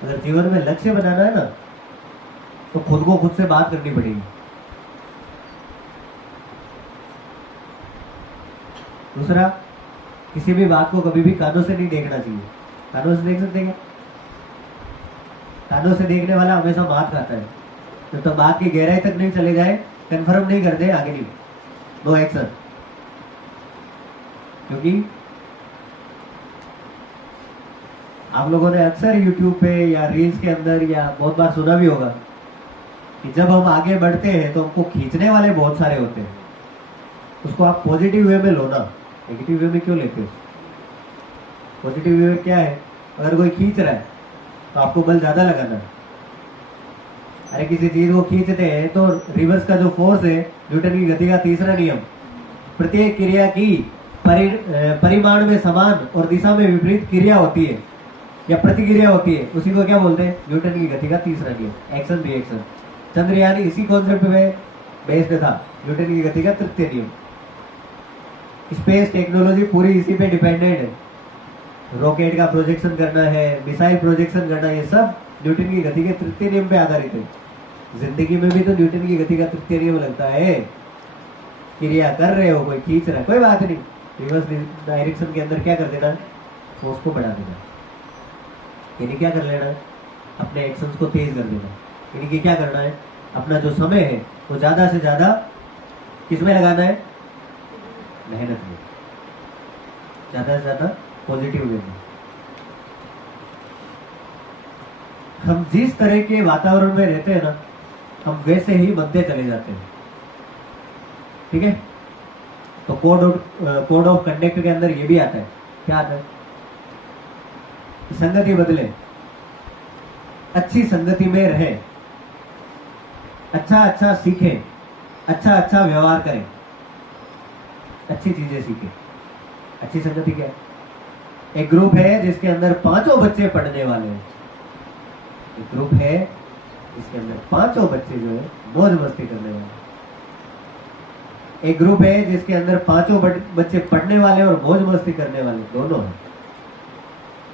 अगर जीवन में लक्ष्य बनाना है ना तो खुद को खुद से बात करनी पड़ेगी। दूसरा, किसी भी बात को कभी भी कानों से नहीं देखना चाहिए। कानों से देख सकते क्या? कानों से देखने वाला हमेशा मात खाता है। जब तक बात की गहराई तक नहीं चले जाए, कंफर्म नहीं करते, आगे नहीं, नो एक्शन। क्योंकि आप लोगों ने अक्सर यूट्यूब पे या रील्स के अंदर या बहुत बार सुना भी होगा कि जब हम आगे बढ़ते हैं तो हमको खींचने वाले बहुत सारे होते हैं। उसको आप पॉजिटिव वे में लो ना, नेगेटिव वे में क्यों लेते हो? पॉजिटिव वे में क्या है? अगर कोई खींच रहा है तो आपको बल ज्यादा लगाना है। अरे किसी चीज को खींचते हैं तो रिवर्स का जो फोर्स है, न्यूटन की गति का तीसरा नियम, प्रत्येक क्रिया की परिमाण में समान और दिशा में विपरीत क्रिया होती है या प्रतिक्रिया होती है, उसी को क्या बोलते हैं? न्यूटन की गति का तीसरा नियम, एक्शन रिएक्शन। चंद्रयान इसी कॉन्सेप्ट में बेस्ड था, न्यूटन की गति का तृतीय नियम। स्पेस टेक्नोलॉजी पूरी इसी पे डिपेंडेंट है। रॉकेट का प्रोजेक्शन करना है, मिसाइल प्रोजेक्शन करना है, ये सब न्यूटन की गति के तृतीय नियम पे आधारित है। जिंदगी में भी तो न्यूटन की गति का तृतीय नियम लगता है। क्रिया कर रहे हो, कोई खींच रहा है, कोई बात नहीं, रिवर्स डायरेक्शन के अंदर क्या कर देना? फोर्स को बढ़ा देना। यानी क्या कर लेना है? अपने एक्शंस को तेज कर देना। यानी कि क्या करना है? अपना जो समय है वो ज्यादा से ज्यादा किसमें लगाना है? मेहनत में, ज्यादा से ज्यादा पॉजिटिव वे में। हम जिस तरह के वातावरण में रहते हैं ना, हम वैसे ही बनते चले जाते हैं। ठीक है? तो कोड ऑफ कंडक्ट के अंदर ये भी आता है। क्या आता है? संगति बदले, अच्छी संगति में रहे, अच्छा अच्छा सीखे, अच्छा अच्छा व्यवहार करें, अच्छी चीजें सीखे। अच्छी संगति क्या है? एक ग्रुप है जिसके अंदर 5 बच्चे पढ़ने वाले हैं। एक ग्रुप है जिसके अंदर 5 बच्चे जो है मौज मस्ती करने वाले। एक ग्रुप है जिसके अंदर 5 बच्चे पढ़ने वाले और मौज मस्ती करने वाले, दोनों है।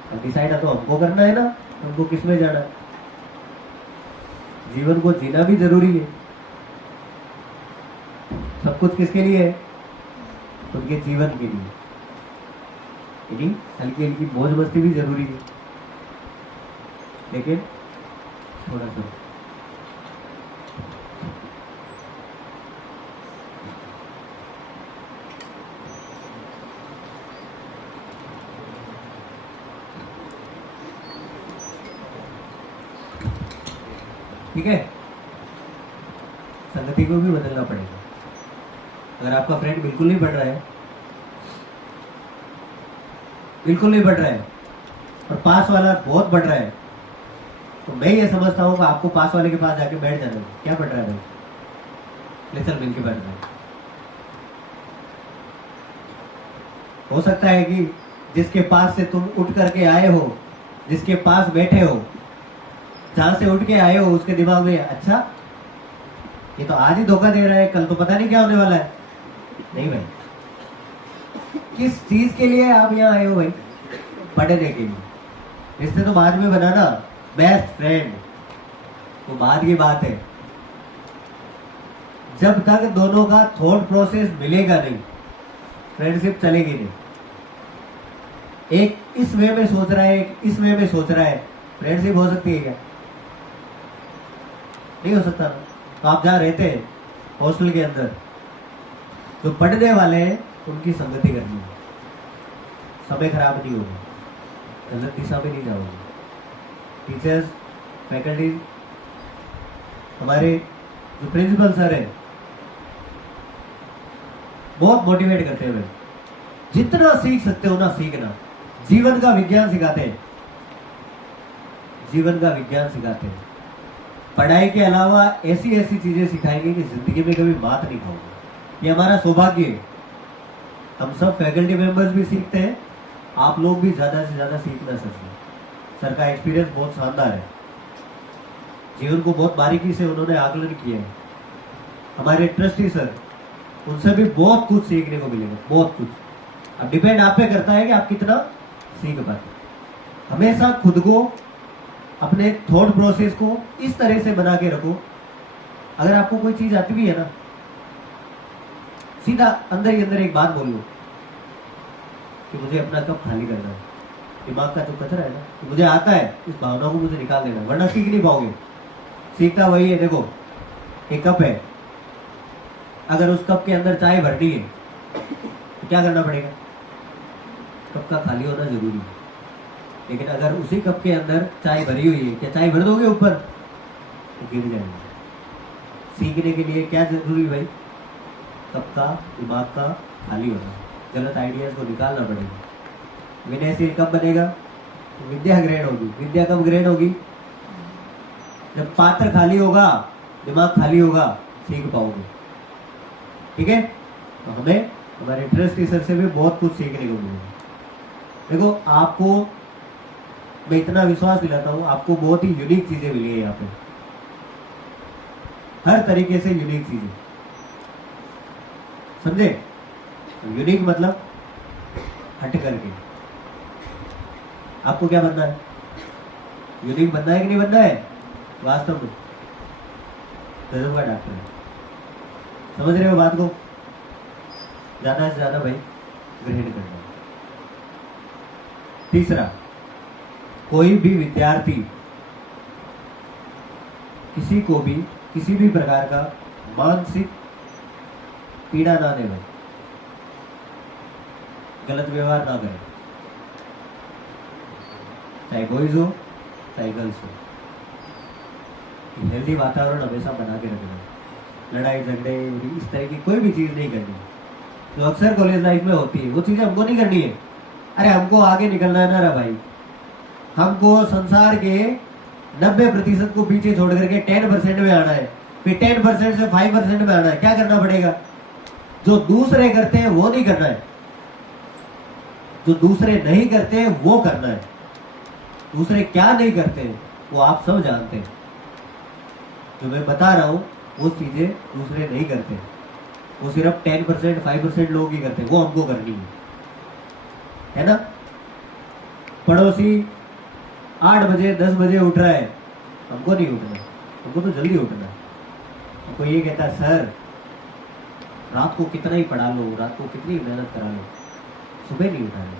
अब डिसाइड तो हमको करना है ना, हमको किस में जाना है। जीवन को जीना भी जरूरी है। सब कुछ किसके लिए है? उनके जीवन के लिए। यानी हल्की हल्की मौज मस्ती भी जरूरी है, लेकिन थोड़ा सा। ठीक है? संगति को भी बदलना पड़ेगा। अगर आपका फ्रेंड बिल्कुल नहीं पढ़ रहा है, बिल्कुल नहीं पढ़ रहा है, और पास वाला बहुत पढ़ रहा है, तो मैं ये समझता हूँ कि आपको पास वाले के पास जाके बैठ जाना है। क्या पढ़ रहा है भाई? ले चल मिल के बैठ रहा है। हो सकता है कि जिसके पास से तुम उठ करके आए हो, जिसके पास बैठे हो, जहां से उठ के आए हो, उसके दिमाग में अच्छा ये तो आज ही धोखा दे रहा है, कल तो पता नहीं क्या होने वाला है। नहीं भाई, किस चीज के लिए आप यहाँ आए हो भाई? पढ़ने के लिए। रिश्ते तो बाद में बनाना, बेस्ट फ्रेंड तो बाद की बात है। जब तक दोनों का थॉट प्रोसेस मिलेगा नहीं, फ्रेंडशिप चलेगी नहीं। एक इस वे में सोच रहा है, एक इस वे में सोच रहा है, फ्रेंडशिप हो सकती है क्या? नहीं हो सकता। तो आप जहाँ रहते हैं हॉस्टल के अंदर, जो पढ़ने वाले हैं उनकी संगति करनी है। समय खराब नहीं होगा, गलत दिशा में नहीं जाओगे। टीचर्स, फैकल्टी, हमारे जो प्रिंसिपल सर है बहुत मोटिवेट करते हैं। जितना सीख सकते हो ना सीखना, जीवन का विज्ञान सिखाते हैं, जीवन का विज्ञान सिखाते हैं। पढ़ाई के अलावा ऐसी ऐसी चीजें सिखाएंगे कि जिंदगी में कभी बात नहीं खाओगे। ये हमारा सौभाग्य है। हम सब फैकल्टी मेंबर्स भी सीखते हैं, आप लोग भी ज्यादा से ज्यादा सीखना सकते। सर का एक्सपीरियंस बहुत शानदार है, जीवन को बहुत बारीकी से उन्होंने आकलन किया है। हमारे ट्रस्टी सर, उनसे भी बहुत कुछ सीखने को मिलेगा, बहुत कुछ। अब डिपेंड आप पे करता है कि आप कितना सीख पाते। हमेशा खुद को, अपने थॉट प्रोसेस को इस तरह से बना के रखो, अगर आपको कोई चीज आती भी है ना, सीधा अंदर ही अंदर एक बात बोल लो कि मुझे अपना कप खाली करना है। दिमाग का जो कचरा है ना, तो मुझे आता है, इस भावना को मुझे निकाल देना, वरना सीख नहीं पाओगे। सीखता वही है। देखो, एक कप है, अगर उस कप के अंदर चाय भरनी है तो क्या करना पड़ेगा? कप का खाली होना जरूरी है। लेकिन अगर उसी कप के अंदर चाय भरी हुई है, क्या चाय भर दोगे ऊपर? तो गिर जाएंगे। सीखने के लिए क्या जरूरी भाई? कप का, दिमाग का खाली होना, गलत आइडियाज को निकालना पड़ेगा। विनयशील कब बनेगा? तो विद्या ग्रहण होगी। विद्या कब ग्रहण होगी? जब पात्र खाली होगा, दिमाग खाली होगा, सीख पाओगे। ठीक है? तो हमें हमारे ट्रस्ट टीचर से भी बहुत कुछ सीखने को मिलेगा। देखो, आपको मैं इतना विश्वास दिलाता हूं, आपको बहुत ही यूनिक चीजें मिली है यहाँ पे, हर तरीके से यूनिक चीजें, समझे? यूनिक मतलब हट करके। आपको क्या बनना है? यूनिक बनना है कि नहीं बनना है? वास्तव में गजब का डॉक्टर है। समझ रहे हो बात को? ज्यादा से ज्यादा भाई ग्रहण करना। तीसरा, कोई भी विद्यार्थी किसी को भी किसी भी प्रकार का मानसिक पीड़ा ना दे, भाई गलत व्यवहार ना करे, चाहे बॉयज हो चाहे गर्ल्स हो। हेल्दी वातावरण हमेशा बना के रखना, लड़ाई झगड़े इस तरह की कोई भी चीज नहीं करनी जो अक्सर कॉलेज लाइफ में होती है। वो चीजें हमको नहीं करनी है। अरे हमको आगे निकलना है ना रे भाई, हमको संसार के 90% को पीछे छोड़ करके 10% में आना है, फिर 10% से 5% में आना है। क्या करना पड़ेगा? जो दूसरे करते हैं वो नहीं करना है, जो दूसरे नहीं करते हैं वो करना है। दूसरे क्या नहीं करते हैं वो आप सब जानते हैं। जो मैं बता रहा हूं वो चीजें दूसरे नहीं करते, वो सिर्फ 10% 5% लोग ही करते हैं, वो हमको करनी है ना? पड़ोसी 8 बजे 10 बजे उठ रहा है, हमको नहीं उठना, हमको तो जल्दी उठना है। हमको ये कहता है, सर रात को कितना ही पढ़ा लो, रात को कितनी मेहनत करा लो, सुबह नहीं उठाना।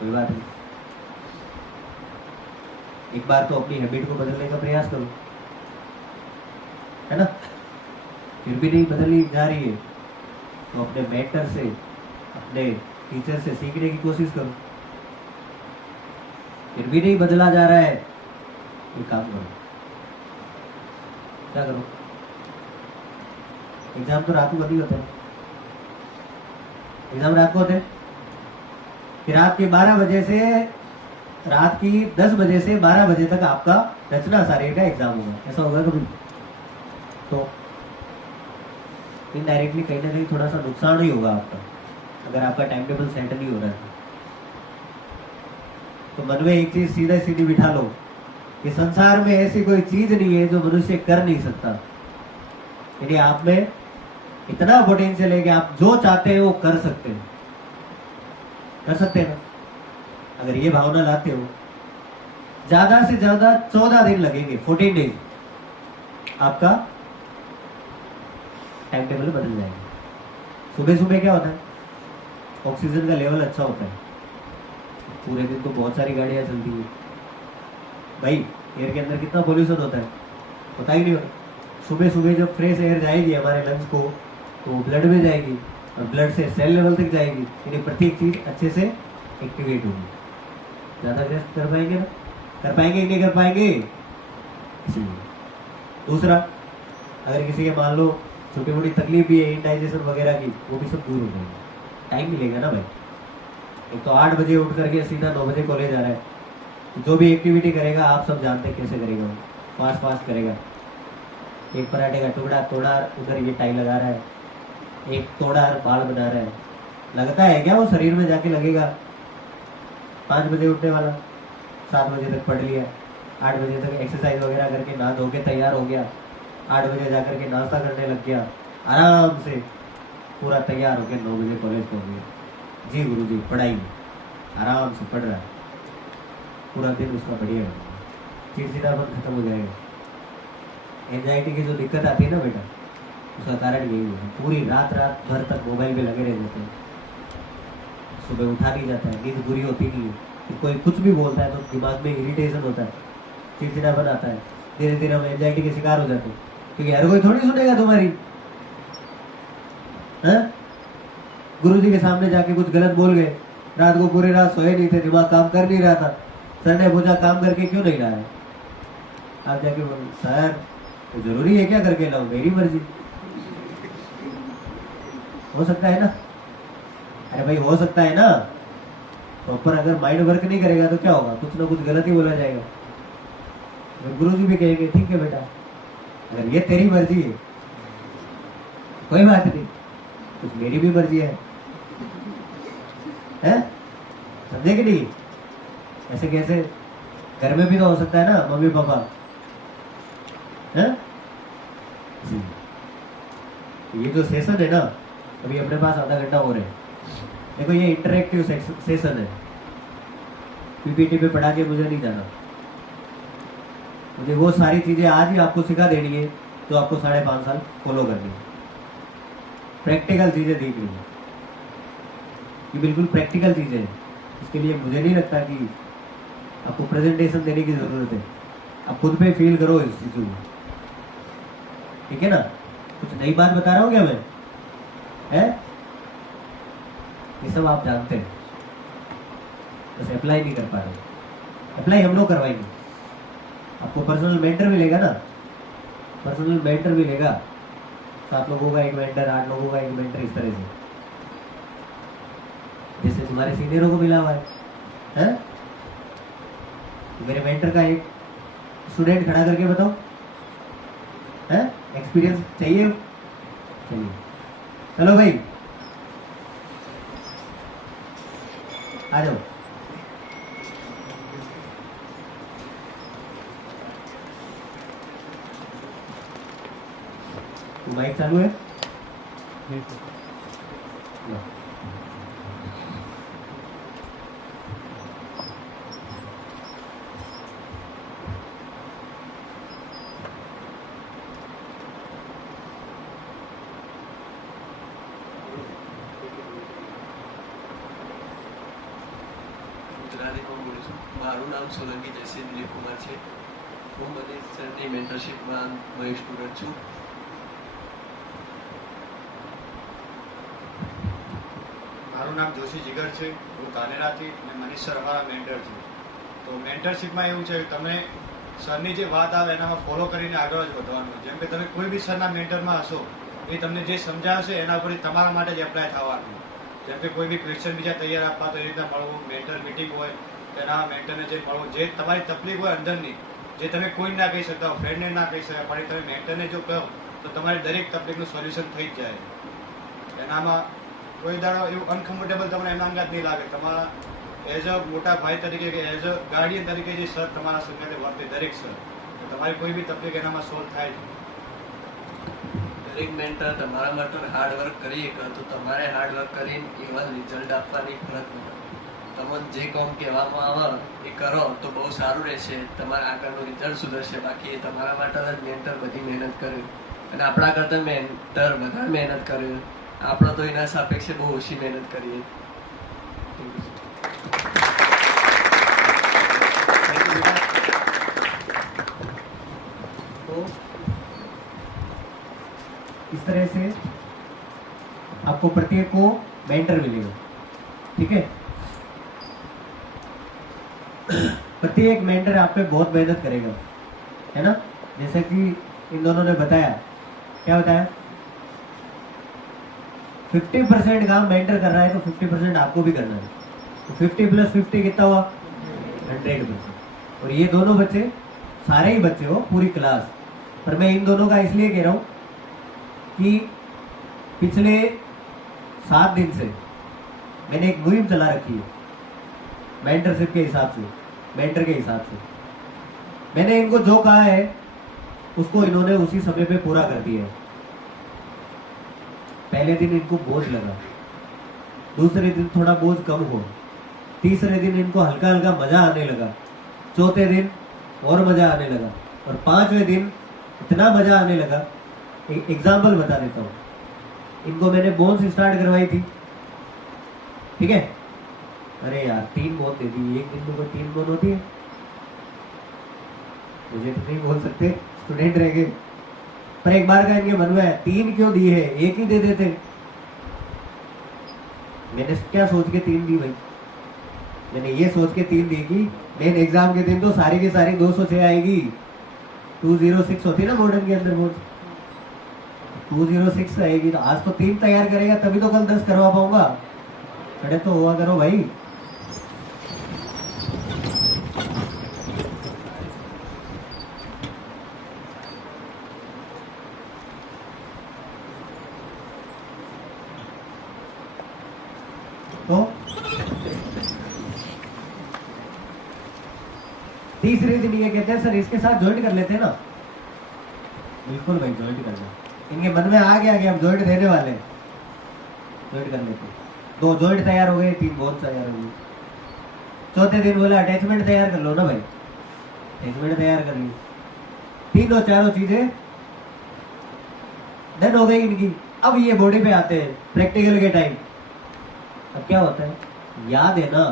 कोई बात नहीं, एक बार तो अपनी हैबिट को बदलने का प्रयास करो, है ना? फिर भी नहीं बदली जा रही है तो अपने मेंटर से, अपने टीचर से सीखने की कोशिश करो। फिर भी नहीं बदला जा रहा है तो काम करो। क्या करो? एग्जाम तो रात को कभी होते हैं, एग्जाम रात को होते हैं, फिर रात के 12 बजे से रात की 10 बजे से 12 बजे तक आपका रचना शारीर का एग्जाम होगा। ऐसा होगा कभी? तो इनडायरेक्टली कहीं ना कहीं थोड़ा सा नुकसान ही होगा आपका, अगर आपका टाइम टेबल सेट नहीं हो रहा है। तो मन में एक चीज सीधा सीधी बिठा लो कि संसार में ऐसी कोई चीज नहीं है जो मनुष्य कर नहीं सकता। यानी आप में इतना पोटेंशियल है कि आप जो चाहते हैं वो कर सकते हैं, कर सकते हैं ना? अगर ये भावना लाते हो, ज्यादा से ज्यादा 14 दिन लगेंगे, 14 डेज, आपका टाइम टेबल बदल जाएगा। सुबह सुबह क्या होता है? ऑक्सीजन का लेवल अच्छा होता है, पूरे दिन तो बहुत सारी गाड़ियां चलती है भाई, एयर के अंदर कितना पोल्यूशन होता है पता ही नहीं होता। सुबह सुबह जब फ्रेश एयर जाएगी हमारे लंग्स को तो वो ब्लड में जाएगी और ब्लड से सेल लेवल तक जाएगी, यानी प्रत्येक चीज अच्छे से एक्टिवेट होगी। ज्यादा रेस्ट कर पाएंगे ना? कर पाएंगे कि नहीं कर पाएंगे? इसलिए दूसरा, अगर किसी के मान लो छोटी मोटी तकलीफ भी है इंडाइजेशन वगैरह की, वो भी सब दूर हो जाएगी। टाइम मिलेगा ना भाई, एक तो 8 बजे उठ करके सीधा 9 बजे कॉलेज आ रहा है, जो भी एक्टिविटी करेगा आप सब जानते हैं कैसे करेगा, वो फास्ट फास्ट करेगा। एक पराठे का टुकड़ा तोड़ा, उधर ये टाई लगा रहा है, एक तोड़ा बाल बना रहा है। लगता है क्या वो शरीर में जाके लगेगा? 5 बजे उठने वाला 7 बजे तक पढ़ लिया, 8 बजे तक एक्सरसाइज वगैरह करके नहा धो के तैयार हो गया, 8 बजे जाकर के नाश्ता करने लग गया, आराम से पूरा तैयार होकर 9 बजे कॉलेज पहुंच गया। जी गुरु जी, पढ़ाई में आराम से पढ़ रहा है, पूरा दिन उसका बढ़िया है, चिड़चिड़ापन खत्म हो जाएगा। एंजाइटी की जो दिक्कत आती है ना बेटा, उसका कारण यही है, पूरी रात रात भर तक मोबाइल पे लगे रह जाते हैं, सुबह उठा नहीं जाता है, नींद पूरी होती नहीं है, फिर कोई कुछ भी बोलता है तो दिमाग में इरिटेशन होता है, चिड़चिड़ापन आता है, धीरे धीरे हम एंजाइटी के शिकार हो जाते हैं, क्योंकि हर कोई थोड़ी सुनेगा तुम्हारी। गुरु जी के सामने जाके कुछ गलत बोल गए, रात को पूरी रात सोए नहीं थे, दिमाग काम कर नहीं रहा था, सर ने पूछा काम करके क्यों नहीं रहा है, आप जाके बोल सर तो जरूरी है क्या करके लाओ, मेरी मर्जी। हो सकता है ना? अरे भाई हो सकता है ना, प्रॉपर अगर माइंड वर्क नहीं करेगा तो क्या होगा, कुछ ना कुछ गलत ही बोला जाएगा। तो गुरु जी भी कहेंगे ठीक है बेटा, अगर ये तेरी मर्जी है कोई बात नहीं, कुछ मेरी भी मर्जी है, समझे कि नहीं? ऐसे कैसे घर में भी तो हो सकता है ना, मम्मी पापा है जी। ये जो सेशन है ना, अभी अपने पास आधा घंटा हो रहा है, देखो ये इंटरेक्टिव सेशन है, पीपीटी पे पढ़ा के मुझे नहीं जाना, मुझे वो सारी चीजें आज ही आपको सिखा देनी है जो आपको 5.5 साल फॉलो करनी है। प्रैक्टिकल चीजें देखनी है, ये बिल्कुल प्रैक्टिकल चीजें हैं, इसके लिए मुझे नहीं लगता कि आपको प्रेजेंटेशन देने की जरूरत है, आप खुद पे फील करो इस चीजों को, ठीक है ना? कुछ नई बात बता रहा हूँ क्या मैं? है ये सब आप जानते हैं, बस अप्लाई नहीं कर पा रहे। अप्लाई हम लोग करवाएंगे, आपको पर्सनल मेंटर मिलेगा ना, पर्सनल मेंटर मिलेगा, 7 लोगों का एक मेंटर, 8 लोगों का एक मेंटर, इस तरह से जैसे तुम्हारे सीनियरों को मिला हुआ है? मेरे मेंटर का एक स्टूडेंट खड़ा करके बताओ, है एक्सपीरियंस चाहिए? चलिए चलो भाई आ जाओ। माइक चालू है? ગુજરાતીમાં બોલું છું. મારું નામ સોલંકી જયસિંહ દિલીપ કુમાર છે. હું મનીષ સરની મેન્ટરશીપમાં નવી સ્ટુડન્ટ છું. મારું નામ જોશી જીગર છે, હું કાનેરાથી, અને મનીષ સર અમારા મેન્ટર છે. તો મેન્ટરશીપમાં એવું છે કે તમે સરની જે વાત આવે એનામાં ફોલો કરીને આગળ જ વધવાનું. જેમ કે તમે કોઈ બી સરના મેન્ટરમાં હશો, એ તમને જે સમજાવશે એના ઉપર તમારા માટે જ એપ્લાય થવાનું. જેમ કે કોઈ બી ક્વેશ્ચન બીજા તૈયાર આપવા તો એ રીતના મળવું, મેન્ટર મિટિંગ હોય તેના મેન્ટરને જે મળવું, જે તમારી તકલીફ હોય અંદરની, જે તમે કોઈને ના કહી શકતા હો, ફ્રેન્ડને ના કહી શકાય, પણ તમે મેન્ટરને જો કહો તો તમારી દરેક તકલીફનું સોલ્યુશન થઈ જ જાય. એનામાં કોઈ દાડો એવું અનકમ્ફર્ટેબલ તમને એના અંગાત નહીં લાગે. તમારા એઝ અ મોટા ભાઈ તરીકે કે એઝ અ ગાર્ડિયન તરીકે જે સર તમારા સંગાતે વર્તે, દરેક સર, તમારી કોઈ બી તકલીફ એનામાં સોલ્વ થાય છે. દરેક મેન્ટર તમારા માટે હાર્ડવર્ક કરીએ તો તમારે હાર્ડવર્ક કરીને એવા રિઝલ્ટ આપવાની ફરજ પડે. તમને જે કામ કહેવામાં આવે એ કરો તો બહુ સારું રહેશે, તમારા આગળનું રિઝલ્ટ સુધરશે. બાકી એ તમારા માટે જ મેન્ટર બધી મહેનત કરે, અને આપણા કરતાં મેન્ટર વધારે મહેનત કરે, આપણે તો એના સાપેક્ષે બહુ ઓછી મહેનત કરીએ. तो इस तरह से आपको प्रत्येक को मेंटर मिलेगा, ठीक है? प्रत्येक मेंटर आप पे बहुत मेहनत करेगा, है ना? जैसे कि इन दोनों ने बताया, क्या बताया? 50% काम मेंटर कर रहा है तो 50% आपको भी करना है, तो 50 प्लस 50 कितना हुआ? 100%। और ये दोनों बच्चे सारे ही बच्चे हो, पूरी क्लास। पर मैं इन दोनों का इसलिए कह रहा हूं कि पिछले 7 दिन से मैंने एक मुहिम चला रखी है मेंटरशिप के हिसाब से, मेंटर के हिसाब से। मैंने इनको जो कहा है उसको इन्होंने उसी समय पे पूरा कर दिया है। पहले दिन इनको बोझ लगा, दूसरे दिन थोड़ा बोझ कम हो, तीसरे दिन इनको हल्का हल्का मजा आने लगा, चौथे दिन और मजा आने लगा, और 5वें दिन इतना मजा आने लगा। एक एग्जाम्पल बता देता हूँ। इनको मैंने बोन्स स्टार्ट करवाई थी, ठीक है? अरे यार 3 बोन दे दी, एक दिन में कोई 3 बोन होती है? मुझे तो नहीं बोल सकते, स्टूडेंट रह गए। पर एक बार का इनके मन में है 3 क्यों दी है, एक ही दे देते। मैंने क्या सोच के 3 दी भाई? मैंने ये सोच के 3 दी कि मेन एग्जाम के दिन तो सारी की सारी 206 आएगी। 206 होती है ना मॉडर्न के अंदर बोर्ड, 206 आएगी। तो आज तो 3 तैयार करेगा तभी तो कल 10 करवा पाऊंगा। खड़े तो हुआ करो भाई। तो तीसरे दिन ये कहते हैं सर इसके साथ ज्वाइंट कर लेते हैं ना। बिल्कुल भाई ज्वाइंट करना। इनके मन में आ गया कि हम ज्वाइंट देने वाले हैं, ज्वाइंट कर लेते हैं। 2 ज्वाइंट तैयार हो गए, 3 बोन्स तैयार हो गए। चौथे दिन बोला अटैचमेंट तैयार कर लो ना भाई, अटैचमेंट तैयार कर ली। 3 4 चीजें डन हो गई इनकी। अब ये बॉडी पे आते हैं प्रैक्टिकल के टाइम। अब क्या होता है, याद है ना,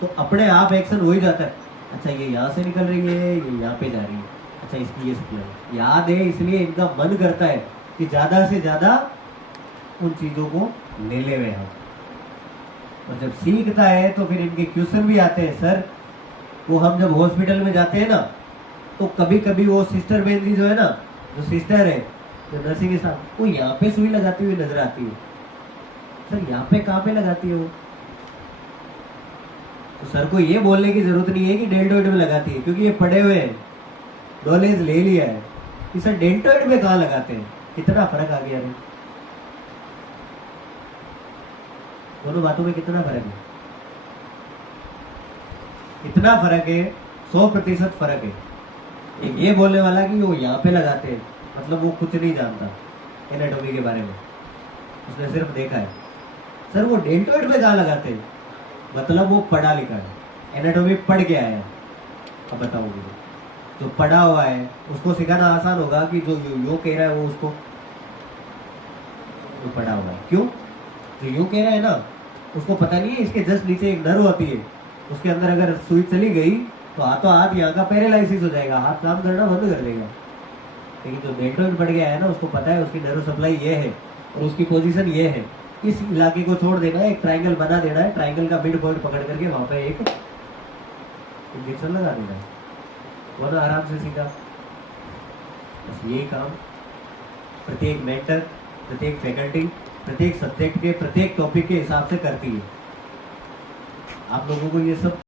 तो अपने आप एक्शन हो ही जाता है। अच्छा ये यहाँ से निकल रही है, ये यहाँ पे जा रही है, अच्छा इसकी ये सप्लाई है। याद है, इसलिए इनका मन करता है कि ज्यादा से ज्यादा उन चीजों को ले ले हुए हम। और जब सीखता है तो फिर इनके क्वेश्चन भी आते हैं। सर वो हम जब हॉस्पिटल में जाते हैं ना, तो कभी कभी वो सिस्टर बहन जी जो है ना, जो सिस्टर है जो नर्सिंग के साथ, वो यहाँ पे सुई लगाती हुई नजर आती है। सर यहाँ पे कहाँ पे लगाती है वो? तो सर को ये बोलने की जरूरत नहीं है कि डेल्टोइड में लगाती है, क्योंकि ये पढ़े हुए हैं, नॉलेज ले लिया है कि सर डेल्टोइड में कहाँ लगाते हैं। कितना फर्क आ गया है दोनों बातों में, कितना फर्क है? इतना फर्क है, 100% फर्क है। एक ये बोलने वाला कि वो यहाँ पे लगाते हैं, मतलब वो कुछ नहीं जानता एनाटॉमी के बारे में, उसने सिर्फ देखा है। सर वो डेल्टोइड में कहाँ लगाते हैं, मतलब वो पढ़ा लिखा है, एनाटॉमी पढ़ के आया है। अब बताओ मुझे, जो पढ़ा हुआ है उसको सिखाना आसान होगा कि जो यो कह रहा है वो उसको जो पढ़ा हुआ है? क्यों? जो यो कह रहा है ना, उसको पता नहीं है इसके जस्ट नीचे एक नर्व होती है, उसके अंदर अगर सुई चली गई तो हाथों हाथ यहाँ का पैरालाइसिस हो जाएगा, हाथ काम करना बंद कर देगा। लेकिन जो डेल्टोइड पड़ गया है ना, उसको पता है उसकी नर्व सप्लाई ये है और उसकी पोजीशन ये है, इस इलाके को छोड़ देना है, एक ट्रायंगल बना देना है, ट्रायंगल का मिड पॉइंट पकड़ करके वहां पे एक इंजेक्शन लगा देना है। वो ना आराम से सीखा। बस यही काम प्रत्येक मेंटर, प्रत्येक फैकल्टी, प्रत्येक सब्जेक्ट के, प्रत्येक टॉपिक के हिसाब से करती है। आप लोगों को ये सब